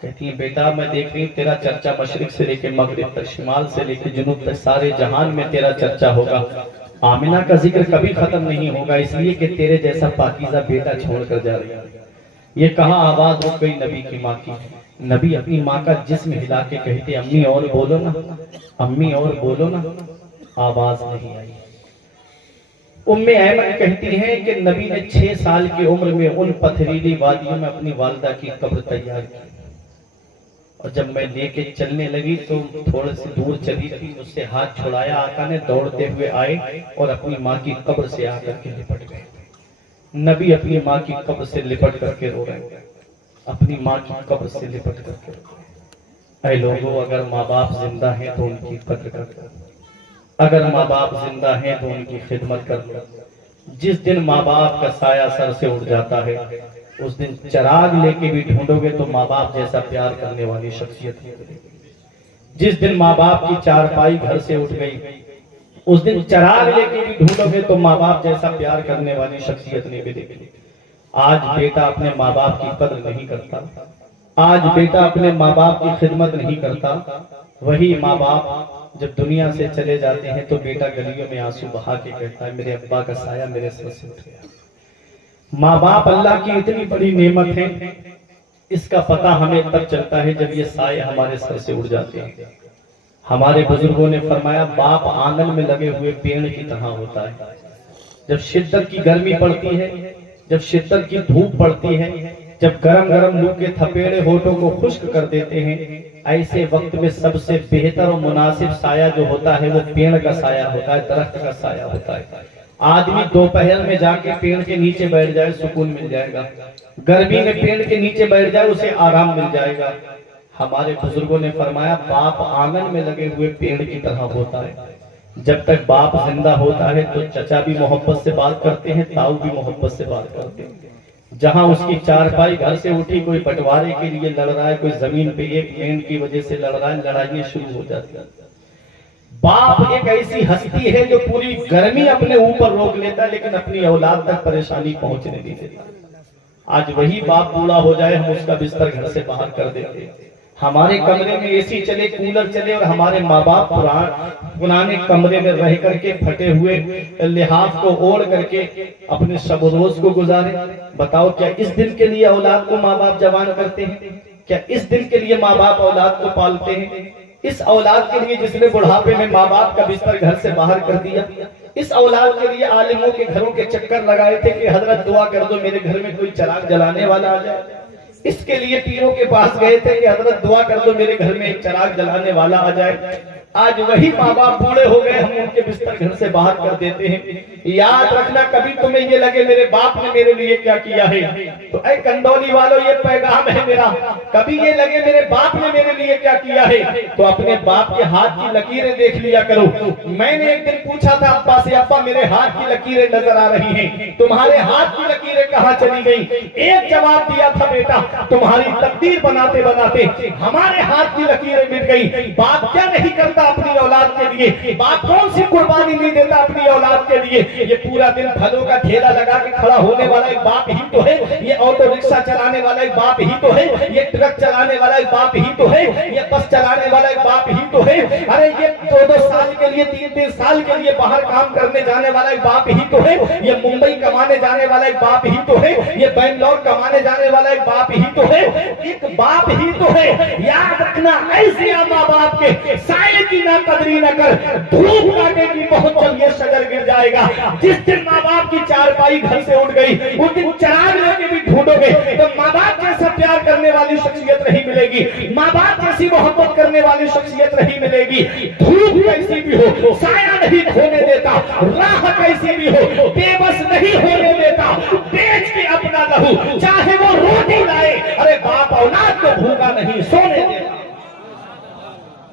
کہتی ہیں بیٹا میں دیکھ رہی ہوں تیرا چرچا مشرق سے لے کے مغرب تک، شمال سے لے کے جنوب تک، سارے جہان میں تیرا چرچا ہوگا، آمنہ کا ذکر کبھی ختم نہیں ہوگا، اس لیے کہ تیرے جیسا پاکیزہ بیٹا چھوڑ کر جا رہی ہے۔ یہ کہاں آواز رک گئی نبی کی ماں کی؟ نبی اپنی ماں کا جسم ہلا کے کہتے امی اور بولو نا، امی اور بولو نا، آواز نہیں آئی۔ ام ایمن کہتی ہیں کہ نبی نے 6 سال کی عمر میں ان پتھریلی وادیوں میں اپنی والدہ کی قبر تیار کی، اور جب میں لے کے چلنے لگی تو تھوڑے سے دور چلی تھی، اس سے ہاتھ چھڑایا، آقا نے دوڑتے ہوئے آئے اور اپنی ماں کی قبر سے آ کر کے لپٹ گئے۔ نبی اپنی ماں کی قبر سے لپٹ کر کے رو رہے، اپنی ماں کی قبر سے لپٹ کر کے رو رہے۔ اے لوگوں اگر ماں باپ زندہ ہیں تو ان کی قدر کرو، اگر ماں باپ زندہ ہیں تو ان کی خدمت کرو۔ جس دن ماں باپ کا سایہ سر سے اٹھ جاتا ہے اس دن چراغ لے کے بھی ڈھونڈو گے تو ماں باپ جیسا پیار کرنے والی شخصیت نہیں ملے گی۔ جس دن ماں باپ کی چارپائی گھر سے اٹھ گئی اس دن چراغ لے کے بھی ڈھونڈو گے تو ماں باپ جیسا پیار کرنے والی شخصیت نہیں ملے گی۔ آج بیٹا اپنے ماں باپ کی قدر نہیں کرتا، آج بیٹا اپنے ماں باپ کی خدمت نہیں کرتا، وہی ماں باپ جب دنیا سے چلے جاتے ہیں تو بیٹا گلیوں میں آنسو بہا کے کہتا ہے میرے ابا کا سایہ میرے سر سے اٹھ گیا۔ ماں باپ اللہ کی اتنی بڑی نعمت ہے، اس کا پتہ ہمیں تب چلتا ہے جب یہ سائے ہمارے سر سے اڑ جاتے ہیں۔ ہمارے بزرگوں نے فرمایا باپ آنگن میں لگے ہوئے پیڑ کی طرح ہوتا ہے، جب شدت کی گرمی پڑتی ہے، جب شدت کی دھوپ پڑتی ہے، جب گرم گرم لو کے تھپیڑے ہونٹوں کو خشک کر دیتے ہیں، ایسے وقت میں سب سے بہتر و مناسب سایہ جو ہوتا ہے وہ پیڑ کا سایہ ہوتا ہے، درخت کا سایہ ہوتا ہے۔ آدمی دوپہر میں جا کے پیڑ کے نیچے بیٹھ جائے سکون مل جائے گا، گرمی میں پیڑ کے نیچے بیٹھ جائے اسے آرام مل جائے گا۔ ہمارے بزرگوں نے فرمایا باپ آنگن میں لگے ہوئے پیڑ کی طرح ہوتا ہے، جب تک باپ زندہ ہوتا ہے تو چچا بھی محبت سے بات کرتے ہیں، تاؤ بھی محبت سے بات کرتے ہیں۔ جہاں اس کی چارپائی گھر سے اٹھی کوئی بٹوارے کے لیے لڑ رہا ہے، کوئی زمین پہ ایک اینٹ کی وجہ سے لڑ رہا ہے، لڑائیاں شروع ہو جاتی ہیں۔ باپ ایک ایسی ہستی ہے جو پوری گرمی اپنے اوپر روک لیتا ہے لیکن اپنی اولاد تک پریشانی پہنچنے نہیں دیتا۔ آج وہی باپ بوڑھا ہو جائے ہم اس کا بستر گھر سے باہر کر دیتے ہیں، ہمارے کمرے میں اے سی چلے، کولر چلے، اور ہمارے ماں باپ پرانے کمرے میں رہ کر کے پھٹے ہوئے لحاف کو اوڑھ کر کے اپنے شب و روز کو گزارے۔ بتاؤ کیا اس دن کے لیے اولاد کو ماں باپ جوان کرتے ہیں؟ کیا اس دن کے لیے ماں باپ اولاد کو پالتے ہیں؟ اس اولاد کے لیے جس نے بڑھاپے میں ماں باپ کا بستر گھر سے باہر کر دیا، اس اولاد کے لیے عالموں کے گھروں کے چکر لگائے تھے کہ حضرت دعا کر دو میرے گھر میں کوئی چراغ جلانے والا آ جائے، اس کے لیے پیروں کے پاس گئے تھے کہ حضرت دعا کر دو میرے گھر میں ایک چراغ جلانے والا آ جائے۔ آج وہی ماں باپ بوڑھے ہو گئے، ہم ان کے بستر گھر سے باہر کر دیتے ہیں۔ یاد رکھنا کبھی تمہیں یہ لگے میرے باپ نے میرے لیے کیا کیا ہے تو اے کنڈولی والوں یہ پیغام ہے میرا، کبھی یہ لگے میرے باپ نے میرے لیے کیا کیا ہے تو اپنے باپ کے ہاتھ کی لکیریں دیکھ لیا کرو۔ میں نے ایک دن پوچھا تھا ابا سے، ابا میرے ہاتھ کی لکیریں نظر آ رہی ہیں، تمہارے ہاتھ کی لکیریں کہاں چلی گئی؟ ایک جواب دیا تھا بیٹا تمہاری تقدیر بناتے بناتے ہمارے ہاتھ کی لکیریں مٹ گئی۔ باپ کیا نہیں کرتا اپنی اولاد کے لیے، باپ کون سی قربانی نہیں دیتا اپنی اولاد کے لیے؟ یہ پورا دن پھلوں کا ٹھیلا لگا کے کھڑا ہونے والا ایک باپ ہی تو ہے، یہ آٹو رکشہ چلانے والا ایک باپ ہی تو ہے، یہ ٹرک چلانے والا ایک باپ ہی تو ہے، یہ بس چلانے والا ایک باپ ہی تو ہے، ارے یہ 2 سال کے لیے 3 سال کے لیے باہر کام کرنے جانے والا ایک باپ ہی تو ہے، یہ ممبئی کمانے جانے والا ایک باپ ہی تو ہے، یہ بنگلور کمانے جانے والا ایک باپ ہی تو ہے، ایک باپ ہی تو ہے۔ یاد رکھنا ایسے ماں باپ کے سائے کی کی نا قدری نہ کر، دھوپ کاٹے گی بہت جب یہ شجر گر جائے گا۔ جس دن ماں باپ کی چارپائی گھر سے اٹھ گئی، اس دن چراغ لے کے بھی ڈھونڈو گے تو ماں باپ جیسا پیار کرنے والی شخصیت نہیں ملے گی، ماں باپ جیسی محبت کرنے والی شخصیت نہیں ملے گی۔ دھوپ کیسی بھی ہو سایہ نہیں کھونے دیتا، راہ کیسی بھی ہو بے بس نہیں ہونے دیتا، بیچ کے اپنا لہو چاہے وہ روٹی لائے، ارے باپ اولاد کو بھوکا نہیں سونے دیتا،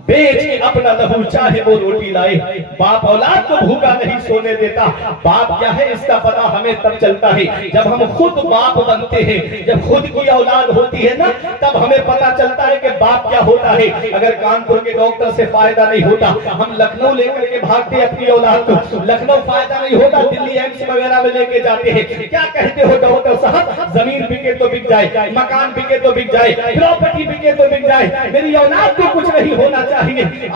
بیچ کے اپنا لہو چاہے وہ روٹی لائے، باپ اولاد کو بھوکا نہیں سونے دیتا۔ باپ کیا ہے اس کا پتہ ہمیں تب چلتا ہے جب ہم خود باپ بنتے ہیں، جب خود کی اولاد ہوتی ہے نا تب ہمیں پتہ چلتا ہے کہ باپ کیا ہوتا ہے۔ اگر کانپور کے ڈاکٹر سے فائدہ نہیں ہوتا، ہم لکھنؤ لے کر کے بھاگتے اپنی اولاد کو، لکھنؤ فائدہ نہیں ہوتا دلی ایمس وغیرہ میں لے کے جاتے ہیں۔ کیا کہتے ہو ڈاکٹر صاحب، زمین بکے تو بک جائے، مکان بکے تو بک جائے، پراپرٹی بکے تو بک جائے، میری اولاد کو کچھ نہیں ہونا چاہیے۔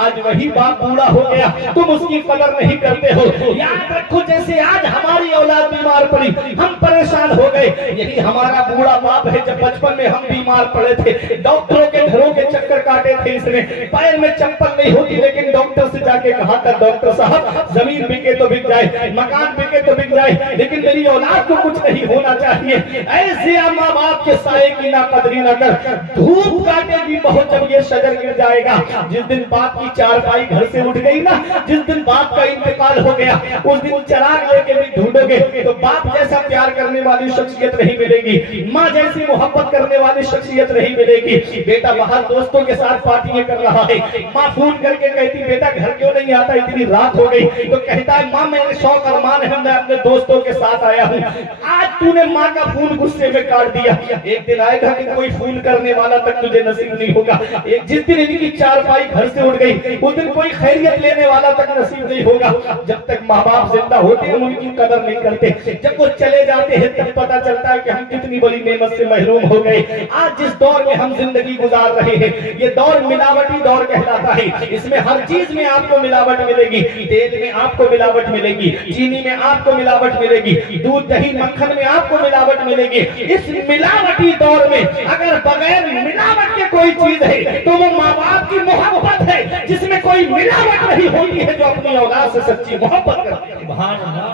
آج وہی باپ بوڑھا ہو گیا، تم اس کی قدر نہیں کرتے ہو۔ یاد رکھو جیسے آج ہماری اولاد بیمار پڑی ہم پریشان ہو گئے، یہی ہمارا بوڑھا باپ ہے جب بچپن میں ہم بیمار پڑے تھے، ڈاکٹروں کے گھروں کے چکر کاٹے تھے، اس نے پیر میں چپل نہیں ہوتی لیکن ڈاکٹر سے جا کے کہا تھا ڈاکٹر صاحب زمین بکے تو بک جائے، مکان بکے تو بک جائے، لیکن میری اولاد کو کچھ نہیں ہونا چاہیے۔ ایسے ماں باپ کے سائے کی نا قدری نہ کر، دھوپ کاٹے گی بہت جب یہ شجر گر جائے گا۔ جس دن باپ کی چارپائی گھر سے اٹھ گئی نا، جس دن باپ کا انتقال ہو گیا، اس دن چراغ لے کے بھی ڈھونڈو گے تو باپ جیسا پیار کرنے والی شخصیت نہیں ملے گی، ماں جیسی محبت کرنے والی شخصیت نہیں ملے گی۔ بیٹا باہر دوستوں کے ساتھ پارٹیاں کر رہا ہے، ماں فون کر کے کہتی بیٹا گھر کیوں نہیں آتا، اتنی رات ہو گئی، تو کہتا ہے ماں میرے شوق ارمان ہے میں اپنے دوستوں کے ساتھ آیا ہوں۔ آج تو نے ماں کا فون غصے میں کاٹ دیا، ایک دن آئے گا کہ کوئی فون کرنے والا تک تجھے نصیب نہیں ہوگا۔ جس دن ان کی چارپائی گھر سے اٹھ گئی اس دن کوئی خیریت لینے والا تک نصیب نہیں ہوگا۔ جب تک ماں باپ زندہ ہوتے ہیں ان کی قدر نہیں کرتے، جب وہ چلے جاتے ہیں تب پتا چلتا ہے کہ ہم کتنی بڑی نعمت سے محروم ہو گئے۔ آج جس دور میں ہم زندگی گزار رہے ہیں یہ دور ملاوٹی دور کہلاتا ہے، اس میں ہر چیز میں آپ کو ملاوٹ ملے گی، تیل میں آپ کو ملاوٹ ملے گی، چینی میں آپ کو ملاوٹ ملے گی، دودھ دہی مکھن میں آپ کو ملاوٹ ملے گی۔ اس ملاوٹی دور میں اگر بغیر ملاوٹ کے کوئی چیز ہے تو وہ ماں باپ کی محبت ہے، جس میں کوئی ملاوٹ نہیں ہوتی ہے، جو اپنی اولاد سے سچی محبت کرتے ہیں، سبحان اللہ،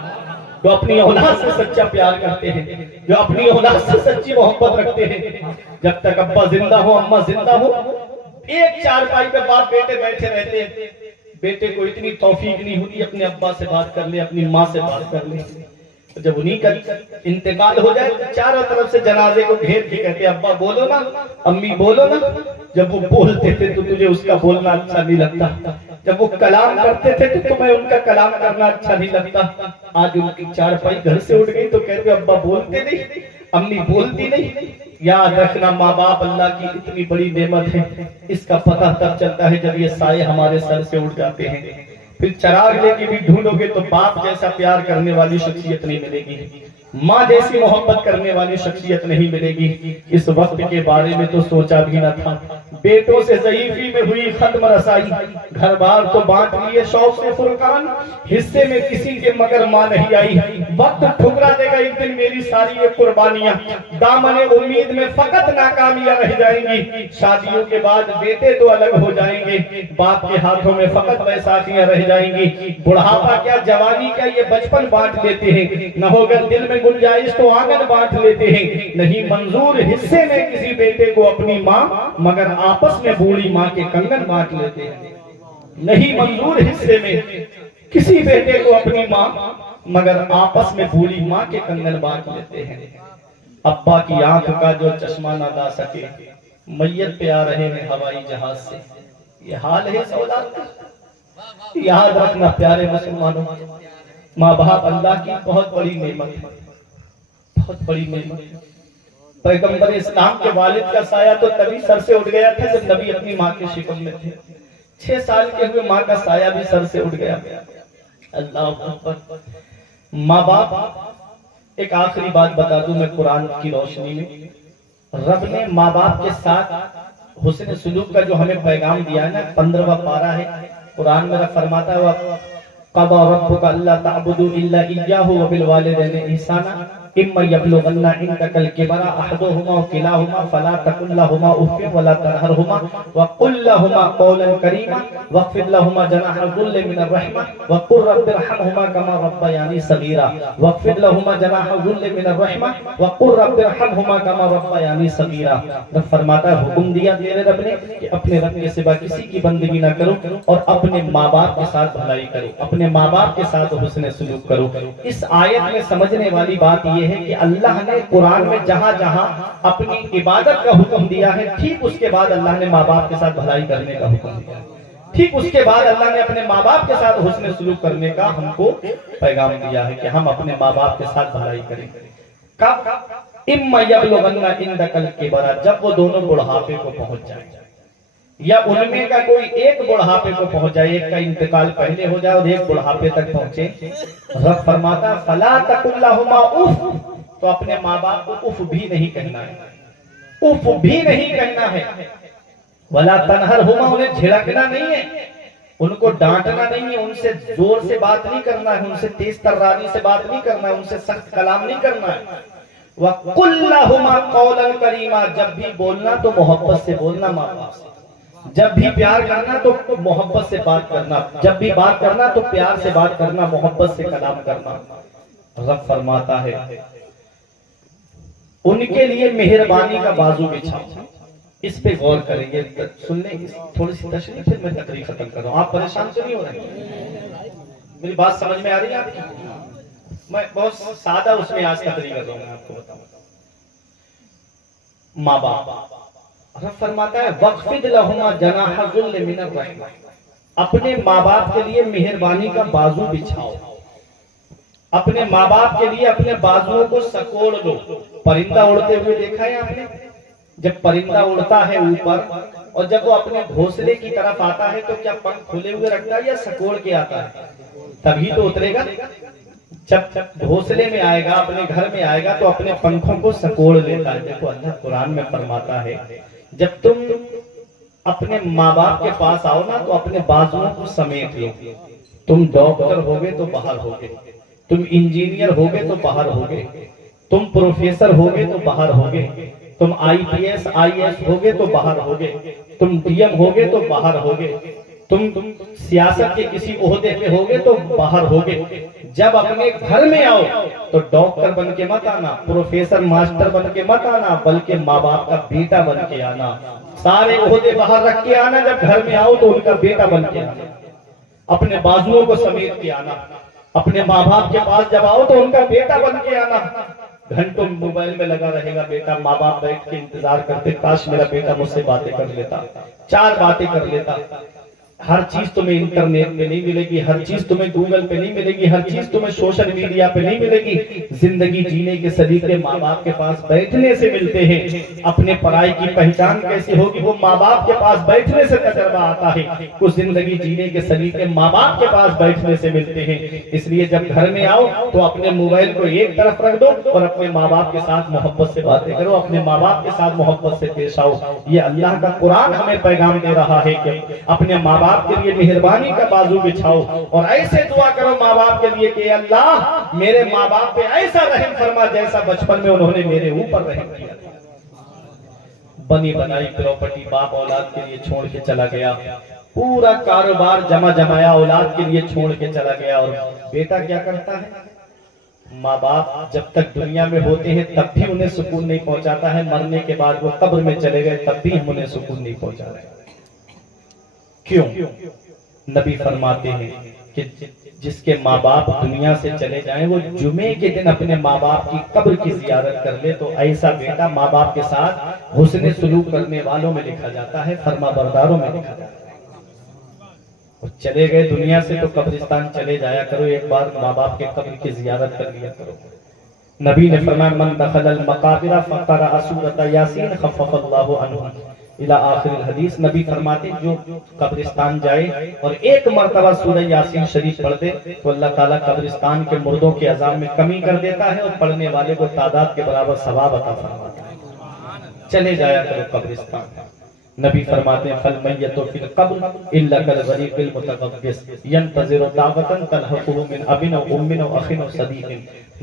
جو اپنی اولاد سے سچا پیار کرتے ہیں، جو اپنی اولاد سے سچی محبت رکھتے ہیں۔ جب تک ابا زندہ ہو اماں زندہ ہو، ایک چارپائی پہ باپ بیٹے بیٹھے رہتے ہیں، بیٹے کو اتنی توفیق نہیں ہوتی اپنے ابا سے بات کر لے، اپنی ماں سے بات کر لے۔ جب انہی کا انتقال ہو جائے تو چاروں طرف سے جنازے کو گھیر کے کہتے ابا بولو نا، امی بولو نا۔ جب وہ بولتے تھے تو تجھے اس کا بولنا اچھا نہیں لگتا، جب وہ کلام کرتے تھے تو تمہیں ان کا کلام کرنا اچھا نہیں لگتا۔ آج ان کی چارپائی گھر سے اٹھ گئی تو کہتے ابا بولتے نہیں، امی بولتی نہیں۔ یاد رکھنا ماں باپ اللہ کی اتنی بڑی نعمت ہے، اس کا پتہ تب چلتا ہے جب یہ سائے ہمارے سر سے اٹھ جاتے ہیں۔ پھر چراغ لے کے بھی ڈھونڈو گے تو باپ جیسا پیار کرنے والی شخصیت نہیں ملے گی، ماں جیسی محبت کرنے والی شخصیت نہیں ملے گی۔ اس وقت کے بارے میں تو سوچا بھی نہ تھا، بیٹوں سے ضعیفی میں ہوئی ختم رسائی، گھر بار تو بانٹ لیے شوق سے فرقان، حصے میں کسی کے مگر ماں نہیں آئی۔ وقت ٹھکرا دے گا ایک دن میری ساری یہ قربانیاں، دامن امید میں فقط ناکامیاں رہ جائیں گی۔ شادیوں کے بعد بیٹے تو الگ ہو جائیں گے، باپ کے ہاتھوں میں فقط بیساکھیاں رہ جائیں گی۔ بڑھاپا کیا جوانی کیا یہ بچپن بانٹ لیتے ہیں، نہ ہوگا دل میں گنجائش تو آنگن بانٹ لیتے ہیں۔ نہیں منظور حصے میں کسی بیٹے کو اپنی ماں، مگر آپس میں بوڑھی ماں کے کنگن بانٹ لیتے ہیں۔ نہیں منظور حصے میں کسی بیٹے کو اپنی ماں، مگر آپس میں بوڑھی ماں کے کنگن بانٹ لیتے ہیں۔ ابا کی آنکھ کا جو چشمہ نہ لا سکے، میت پہ آ رہے ہیں ہوائی جہاز سے، یہ حال ہے اس اولاد کا۔ یاد رکھنا پیارے مسلمانوں، ماں باپ اللہ کی بہت بڑی نعمت ہے، بہت بڑی نعمت۔ پیغمبر اسلام کے والد کا سایہ تو تبھی سر سے اٹھ گیا تھا جب نبی اپنی ماں کے شکم میں تھے، 6 سال کے ہوئے ماں کا سایہ بھی سر سے اٹھ گیا۔ اللہ اکبر۔ ماں باپ، ایک آخری بات بتا دوں میں قرآن کی روشنی میں، رب نے ماں باپ کے ساتھ حسن سلوک کا جو ہمیں پیغام دیا ہے نا، 15واں پارہ ہے قرآن میں فرماتا ہے قَضَى رَبُّكَ أَلَّا تَعْبُدُوا إِلَّا إِيَّاهُ وَبِالْوَالِدَيْنِ إِحْسَانًا اما یبلغن عندک الکبر احدهما وکلاهما فلا تقل لهما اف ولا تنهرهما وقل لهما قولا کریما واخفض لهما جناح الذل من الرحمة وقل رب ارحمهما كما ربياني صغيرا واخفض لهما جناح الذل من الرحمة وقل رب ارحمهما كما ربياني صغيرا۔ رب فرماتا ہے حکم دیا تیرے رب نے کہ اپنے رب کے سوا کسی کی بندگی نہ کرو اور اپنے ماں باپ کے ساتھ بھلائی کرو، اپنے ماں باپ کے ساتھ حسن سلوک کرو۔ اس آیت میں سمجھنے والی بات یہ ہے کہ اللہ نے قرآن میں جہاں جہاں اپنی عبادت کا حکم دیا ہے، ٹھیک اس کے بعد اللہ نے ماں باپ کے ساتھ بھلائی کرنے کا حکم دیا ہے، ٹھیک اس کے بعد اللہ نے اپنے ماں باپ کے ساتھ حسن سلوک کرنے کا ہم کو پیغام دیا ہے کہ ہم اپنے ماں باپ کے ساتھ بھلائی کریں۔ کب؟ اما یبلغن عندک الکبر، جب وہ دونوں بڑھاپے کو پہنچ جائیں، یا ان میں کا کوئی ایک بڑھاپے کو پہنچ جائے، ایک کا انتقال پہلے ہو جائے اور ایک بڑھاپے تک پہنچے۔ رب فرماتا فلا تقل لهما اف، تو اپنے ماں باپ کو اف بھی نہیں کہنا ہے، اف بھی نہیں کہنا ہے۔ ولا تنہرہما، انہیں جھڑکنا نہیں ہے، ان کو ڈانٹنا نہیں ہے، ان سے زور سے بات نہیں کرنا ہے، ان سے تیز ترانی سے بات نہیں کرنا ہے، ان سے سخت کلام نہیں کرنا ہے۔ وَقُلْ لَهُمَا قَوْلًا كَرِيمًا، جب بھی بولنا تو محبت سے بولنا ماں باپ سے، جب بھی پیار کرنا تو محبت سے بات کرنا، جب بھی بات کرنا تو پیار سے بات کرنا، محبت سے کلام کرنا۔ رب فرماتا ہے ان کے لیے مہربانی کا بازو بچھاؤ۔ اس پہ غور کریں گے، سن لیں تھوڑی سی تشریح، پھر میں تقریر ختم کر رہا ہوں۔ آپ پریشان تو نہیں ہو رہے؟ میری بات سمجھ میں آ رہی ہے آپ کی؟ میں بہت سادہ اس میں آج تقریر کر رہا ہوں، آپ کو بتاؤں۔ ماں باپ، رب فرماتا ہے وَاخْفِضْ لَهُمَا جَنَاحَ الذُّلِّ مِنَ الرَّحْمَةِ، اپنے ماں باپ کے لیے مہربانی کا بازو بچھاؤ، اپنے ماں باپ کے لیے اپنے بازوؤں کو سکوڑ لو۔ پرندہ اڑتے ہوئے دیکھا ہے آپ نے؟ جب پرندہ اڑتا ہے اوپر اور جب وہ اپنے گھونسلے کی طرف آتا ہے تو کیا پنکھ کھلے ہوئے رکھتا ہے یا سکوڑ کے آتا ہے؟ تبھی تو اترے گا۔ جب گھونسلے میں آئے گا، اپنے گھر میں آئے گا تو اپنے پنکھوں کو سکوڑ لیتا ہے۔ دیکھو اللہ قرآن میں فرماتا ہے جب تم اپنے ماں باپ کے پاس آؤ نا تو اپنے بازوؤں کو سمیٹ لو۔ تم ڈاکٹر ہوگے تو باہر ہوگے، تم انجینئر ہوگے تو باہر ہوگے، تم پروفیسر ہوگے تو باہر ہوگے، تم آئی پی ایس آئی ایس ہوگے تو باہر ہوگے، تم ڈی ایم ہوگے تو باہر ہوگے، تم سیاست کے کسی عہدے پہ ہوگے تو باہر ہوگے۔ جب اپنے گھر میں آؤ تو ڈاکٹر بن کے مت آنا، پروفیسر ماسٹر بن کے مت آنا، بلکہ ماں باپ کا بیٹا بن کے آنا۔ سارے عہدے باہر رکھ کے آنا، جب گھر میں آؤ تو ان کا بیٹا بن کے آنا، اپنے بازوؤں کو سمیٹ کے آنا۔ اپنے ماں باپ کے پاس جب آؤ تو ان کا بیٹا بن کے آنا۔ گھنٹوں موبائل میں لگا رہے گا بیٹا، ماں باپ بیٹھ کے انتظار کرتے کاش میرا بیٹا مجھ سے باتیں کر لیتا، چار باتیں کر لیتا۔ ہر چیز تمہیں انٹرنیٹ پہ نہیں ملے گی، ہر چیز تمہیں گوگل پہ نہیں ملے گی، ہر چیز تمہیں سوشل میڈیا پہ نہیں ملے گی۔ زندگی جینے کے سلیقے ماں باپ کے پاس بیٹھنے سے ملتے ہیں۔ اپنے پرائی کی پہچان کیسے ہوگی؟ وہ ماں باپ کے پاس بیٹھنے سے تجربہ آتا ہے۔ کچھ زندگی جینے کے سلیقے ماں باپ کے پاس بیٹھنے سے ملتے ہیں۔ اس لیے جب گھر میں آؤ تو اپنے موبائل کو ایک طرف رکھ دو اور اپنے ماں باپ کے ساتھ محبت سے باتیں کرو، اپنے ماں باپ کے ساتھ محبت سے پیش آؤ۔ یہ اللہ کا قرآن ہمیں پیغام دے رہا ہے کہ اپنے ماں باپ کے لیے مہربانی کا بازو بچھاؤ اور ایسے دعا کرو ماں باپ کے لیے کہ اللہ میرے ماں باپ پہ ایسا رحم فرما جیسا بچپن میں انہوں نے میرے اوپر رحم کیا۔ بنی بنائی پراپرٹی باپ اولاد کے لیے چھوڑ کے چلا گیا، پورا کاروبار جمع جمایا اولاد کے لیے چھوڑ کے چلا گیا، اور بیٹا کیا کرتا ہے؟ ماں باپ جب تک دنیا میں ہوتے ہیں تب بھی انہیں سکون نہیں پہنچاتا ہے، مرنے کے بعد وہ قبر میں چلے گئے تب بھی ہم انہیں سکون نہیں پہنچا رہے۔ کیوں؟ نبی فرماتے ہیں کہ جس کے ماں باپ دنیا سے چلے جائیں وہ جمعے کے دن اپنے ماں باپ کی قبر کی زیارت کر لے تو ایسا بیٹا ماں باپ کے ساتھ حسن سلوک کرنے والوں میں لکھا جاتا ہے، فرما برداروں میں لکھا جاتا ہے۔ چلے گئے دنیا سے تو قبرستان چلے جایا کرو، ایک بار ماں باپ کے قبر کی زیارت کر لیا کرو۔ نبی نے فرمایا من دخل المقابر فقرأ سورۃ یاسین خفف اللہ عنہ الی آخر الحدیث۔ نبی فرماتے جو قبرستان جائے اور ایک مرتبہ سورہ یاسین شریف پڑھ دے تو اللہ تعالیٰ قبرستان کے مردوں کے عذاب میں کمی کر دیتا ہے اور پڑھنے والے کو تعداد کے برابر ثواب عطا فرماتا ہے۔ چلے جایا کرو قبرستان۔ نبی فرماتے ہیں فالمیت فی القبر الا کالغریق المتغوص ینتظر دعوۃ تلحقه من اب و ام و اخ و صدیق۔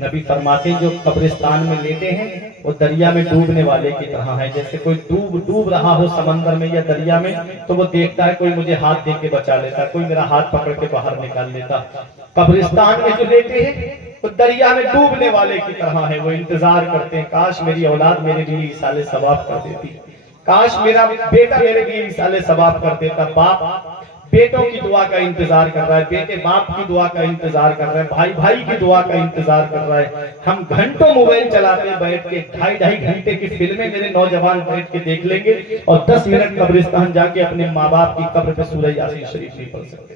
نبی فرماتے ہیں جو قبرستان میں لیتے ہیں وہ دریا میں ڈوبنے والے کی طرح ہے، جیسے کوئی ڈوب رہا ہو سمندر میں یا دریا میں تو وہ دیکھتا ہے کوئی مجھے ہاتھ دے کے بچا لیتا، کوئی میرا ہاتھ پکڑ کے باہر نکال لیتا۔ قبرستان میں جو لیتے ہیں وہ دریا میں ڈوبنے والے کی طرح ہے، وہ انتظار کرتے ہیں کاش میری اولاد میرے لیے ایصال ثواب کر دیتی، کاش میرا بیٹا میرے لیے ایصال ثواب کر دیتا۔ باپ بیٹوں کی دعا کا انتظار کر رہا ہے، بیٹے باپ کی دعا کا انتظار کر رہا ہے، بھائی بھائی کی دعا کا انتظار کر رہا ہے۔ ہم گھنٹوں موبائل چلاتے ہیں بیٹھ کے، 2.5 گھنٹے کی فلمیں میرے نوجوان بیٹھ کے دیکھ لیں گے اور 10 منٹ قبرستان جا کے اپنے ماں باپ کی قبر پہ سورہ یاسین شریف نہیں پڑھ سکتے۔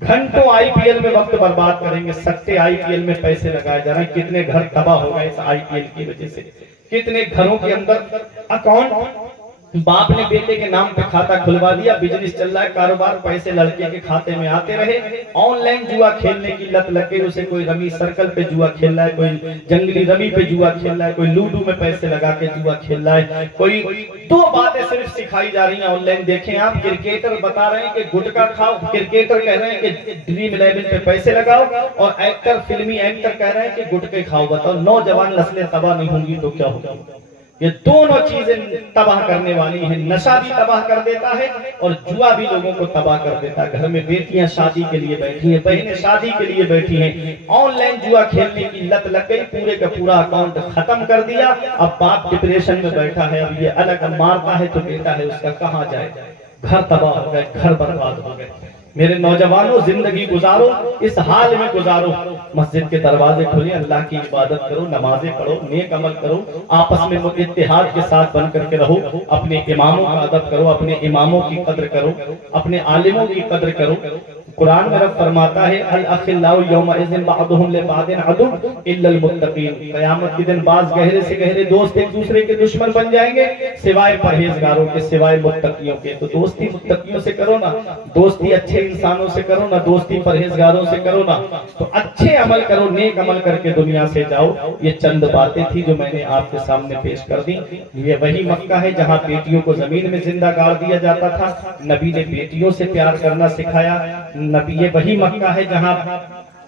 گھنٹوں آئی پی ایل میں وقت برباد کریں گے، سکتے آئی پی ایل میں پیسے لگائے جا رہے ہیں، کتنے گھر تباہ ہو گئے اس آئی پی ایل کی وجہ سے، کتنے گھروں کے اندر اکاؤنٹ باپ نے بیٹے کے نام پہ کھاتا کھلوا دیا، بزنس چل رہا ہے، کاروبار، پیسے لڑکے کے کھاتے میں آتے رہے، آن لائن جوا کھیلنے کی لت لگ گئی اسے، کوئی رمی سرکل پہ جوا کھیل رہا ہے، کوئی جنگلی رمی پہ جوا کھیل رہا ہے، کوئی لوڈو میں پیسے لگا کے جوا کھیل رہا ہے، کوئی 2 باتیں صرف سکھائی جا رہی ہیں آن لائن۔ دیکھیں آپ، کرکٹر بتا رہے ہیں کہ گٹکا کھاؤ، کرکٹر کہہ رہے ہیں کہ ڈریم 11 پہ پیسے لگاؤ، اور ایکٹر، فلمی ایکٹر کہہ رہے ہیں کہ گٹکے کھاؤ۔ بتاؤ نوجوان نسلیں تباہ نہیں ہوں گی تو کیا ہوگا؟ یہ دونوں چیزیں تباہ کرنے والی ہیں، نشہ بھی تباہ کر دیتا ہے اور جوا بھی لوگوں کو تباہ کر دیتا ہے۔ گھر میں بیٹیاں شادی کے لیے بیٹھی ہیں، بہنیں شادی کے لیے بیٹھی ہیں، آن لائن جوا کھیلنے کی لت لگ گئی، پورے کا پورا اکاؤنٹ ختم کر دیا، اب باپ ڈپریشن میں بیٹھا ہے، اب یہ الگ مارتا ہے تو بیٹا ہے اس کا کہاں جائے؟ گھر تباہ ہو گئے، گھر برباد ہو گئے۔ میرے نوجوانوں، زندگی گزارو، اس حال میں گزارو، مسجد کے دروازے کھولیں، اللہ کی عبادت کرو، نمازیں پڑھو، نیک عمل کرو، آپس میں اتحاد کے ساتھ بن کر کے رہو، اپنے اماموں کا ادب کرو، اپنے اماموں کی قدر کرو، اپنے عالموں کی قدر کرو۔ قرآن میں رب فرماتا ہے الاخلاء یومئذ بعضهم لبعض عدو الا المتقین، قیامت کے دن بعض گہرے سے گہرے دوست ایک دوسرے کے دشمن بن جائیں گے سوائے پرہیزگاروں کے، سوائے متقیوں کے۔ تو دوستی متقیوں سے کرو نا، دوستی اچھے انسانوں سے کرو نا، دوستی پرہیزگاروں سے کرو نا، تو اچھے عمل کرو، نیک عمل کر کے دنیا سے جاؤ۔ یہ چند باتیں تھی جو میں نے آپ کے سامنے پیش کر دی۔ یہ وہی مکہ ہے جہاں بیٹیوں کو زمین میں زندہ گاڑ دیا جاتا تھا، نبی نے بیٹیوں سے پیار کرنا سکھایا۔ نبی، یہ وہی مکہ ہے جہاں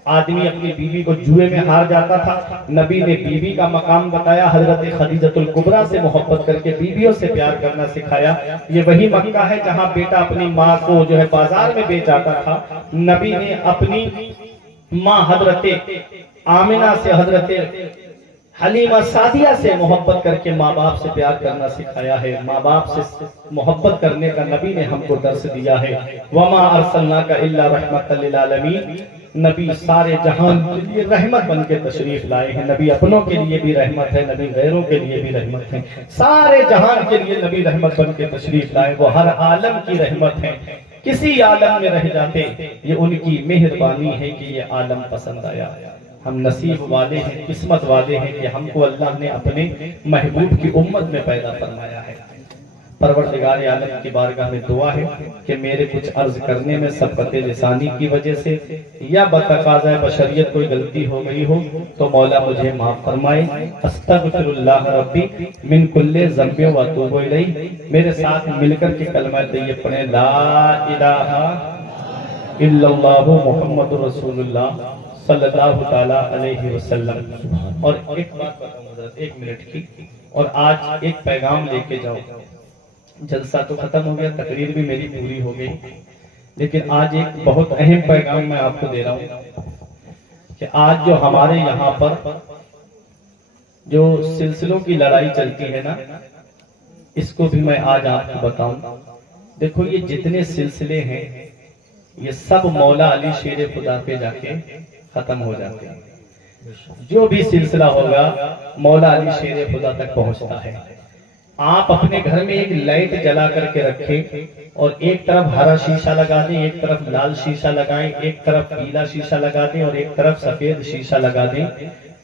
آدمی اپنی بیوی کو جوئے میں ہار جاتا تھا، نبی نے بیوی کا مقام بتایا، حضرت خدیجۃ الکبریٰ سے محبت کر کے بیویوں سے پیار کرنا سکھایا۔ یہ وہی مکہ ہے جہاں بیٹا اپنی ماں کو جو ہے بازار میں بیچ آتا تھا، نبی نے اپنی ماں حضرت آمنہ سے، حضرت حلیمہ سعدیہ سے محبت کر کے ماں باپ سے پیار کرنا سکھایا ہے۔ ماں باپ سے محبت کرنے کا نبی نے ہم کو درس دیا ہے۔ وما ارسلناک الا رحمۃ للعالمین، نبی سارے جہان کے لیے رحمت بن کے تشریف لائے ہیں۔ نبی اپنوں کے لیے بھی رحمت ہے، نبی غیروں کے لیے بھی رحمت ہے، سارے جہان کے لیے نبی رحمت بن کے تشریف لائے، وہ ہر عالم کی رحمت ہے۔ کسی عالم میں رہ جاتے، یہ ان کی مہربانی ہے کہ یہ عالم پسند آیا۔ ہم نصیب والے ہیں، قسمت والے ہیں کہ ہم کو اللہ نے اپنے محبوب کی امت میں پیدا فرمایا ہے۔ پروردگار عالم کی بارگاہ میں دعا ہے کہ میرے کچھ عرض کرنے میں سبقت لسانی کی وجہ سے یا بتقاضۂ بشریت کوئی غلطی ہو گئی ہو تو مولا مجھے معاف فرمائے۔ استغفر اللہ ربی من کل ذنب و اتوب الیہ۔ میرے ساتھ مل کر کے کلمہ طیب پڑھیں، لا الہ الا اللہ محمد رسول اللہ صلی اللہ تعالیٰ علیہ وسلم۔ اور ایک بات بتاؤں حضرت، 1 منٹ کی، اور آج ایک پیغام لے کے جاؤ۔ جلسہ تو ختم ہو گیا، تقریر بھی میری پوری ہو گئی، لیکن آج ایک بہت اہم پیغام میں آپ کو دے رہا ہوں کہ آج جو ہمارے یہاں پر جو سلسلوں کی لڑائی چلتی ہے نا، اس کو بھی میں آج آپ کو بتاؤں۔ دیکھو یہ جتنے سلسلے ہیں یہ سب مولا علی شیر خدا پہ جا کے ختم ہو جاتے ہیں۔ جو بھی سلسلہ ہوگا مولا علی شیر خدا تک پہنچتا ہے۔ آپ اپنے گھر میں ایک لائٹ جلا کر کے رکھیں اور ایک طرف ہرا شیشہ لگا دیں، ایک طرف لال شیشہ لگائیں، ایک طرف پیلا شیشہ لگا دیں اور ایک طرف سفید شیشہ لگا دیں۔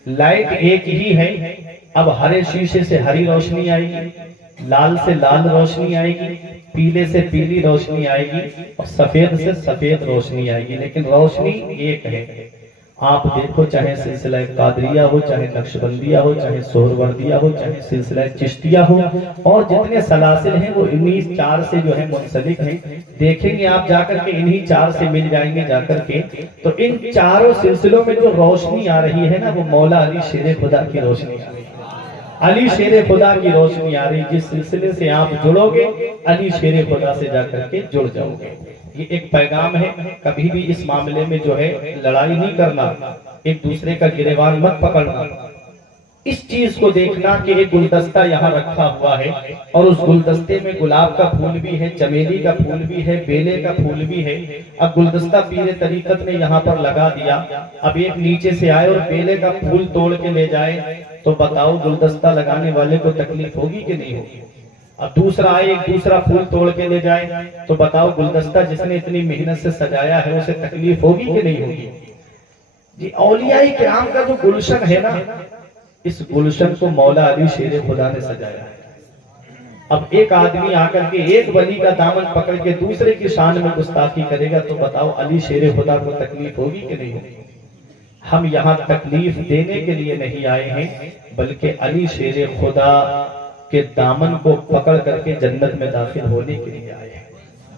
لائٹ ایک ہی ہے، اب ہرے شیشے سے ہری روشنی آئے گی، لال سے لال روشنی آئے گی، پیلے سے پیلی روشنی آئے گی اور سفید سے سفید روشنی آئے گی، لیکن روشنی ایک ہے۔ آپ دیکھو چاہے سلسلہ قادریہ ہو، چاہے نقشبندیہ ہو، چاہے سہروردیہ ہو، چاہے سلسلہ چشتیہ ہو، اور جتنے سلاسل ہیں وہ انہی چار سے جو ہے منسلک ہیں۔ دیکھیں گے آپ جا کر کے انہی چار سے مل جائیں گے جا کر کے، تو ان چاروں سلسلوں میں جو روشنی آ رہی ہے نا وہ مولا علی شیر خدا کی روشنی آ رہی ہے۔ علی شیر خدا کی روشنی آ رہی، جس سلسلے سے آپ جڑو گے علی شیر خدا سے جا کر کے جڑ جاؤ گے۔ یہ ایک پیغام ہے، کبھی بھی اس معاملے میں جو ہے لڑائی نہیں کرنا، ایک دوسرے کا گریبان مت پکڑنا۔ اس چیز کو دیکھنا کہ ایک گلدستہ یہاں رکھا ہوا ہے اور اس گلدستے میں گلاب کا پھول بھی ہے، چمیلی کا پھول بھی ہے، بیلے کا پھول بھی ہے۔ اب گلدستہ پیر طریقت نے یہاں پر لگا دیا، اب ایک نیچے سے آئے اور بیلے کا پھول توڑ کے لے جائے تو بتاؤ گلدستہ لگانے والے کو تکلیف ہوگی کہ نہیں ہوگی؟ اب دوسرا آئے ایک دوسرا پھول توڑ کے لے جائے تو بتاؤ گلدستہ جس نے اتنی محنت سے سجایا ہے اسے تکلیف ہوگی کہ نہیں ہوگی؟ جی اولیاء کرام کا جو گلشن ہے نا، اس گلشن کو مولا علی شیر خدا نے سجایا ہے۔ اب ایک آدمی آ کر کے ایک ولی کا دامن پکڑ کے دوسرے کی شان میں گستاخی کرے گا تو بتاؤ علی شیر خدا کو تکلیف ہوگی کہ نہیں ہوگی؟ ہم یہاں تکلیف دینے کے لیے نہیں آئے ہیں، بلکہ علی شیر خدا کے دامن کو پکڑ کر کے جنت میں داخل ہونے کے لیے آئے ہیں۔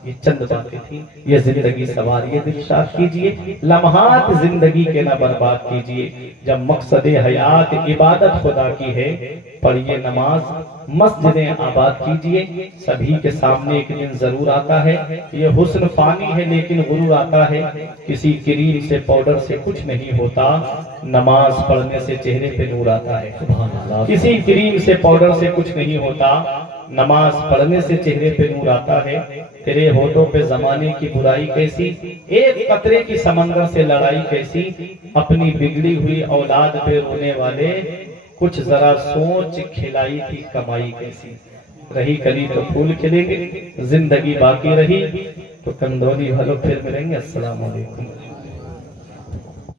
یہ چند باتیں تھیں، یہ زندگی سواریے دل شاد کیجئے، لمحات زندگی کے نہ برباد کیجئے۔ جب مقصد حیات عبادت خدا کی ہے، پڑھیے نماز، مسجدیں آباد کیجئے۔ سبھی کے سامنے ایک دن ضرور آتا ہے، یہ حسن فانی ہے لیکن غرور آتا ہے۔ کسی کریم سے پاؤڈر سے کچھ نہیں ہوتا، نماز پڑھنے سے چہرے پہ نور آتا ہے۔ کسی کریم سے پاؤڈر سے کچھ نہیں ہوتا، نماز پڑھنے سے چہرے پہ نور آتا ہے۔ تیرے ہونٹوں پہ زمانے کی برائی کیسی، ایک قطرے کی سمندر سے لڑائی کیسی، اپنی بگڑی ہوئی اولاد پہ رونے والے کچھ ذرا سوچ کھلائی تھی کمائی کیسی۔ رہی کلی تو پھول کھلیں گے، زندگی باقی رہی تو کندولی والوں پھر ملیں گے۔ السلام علیکم۔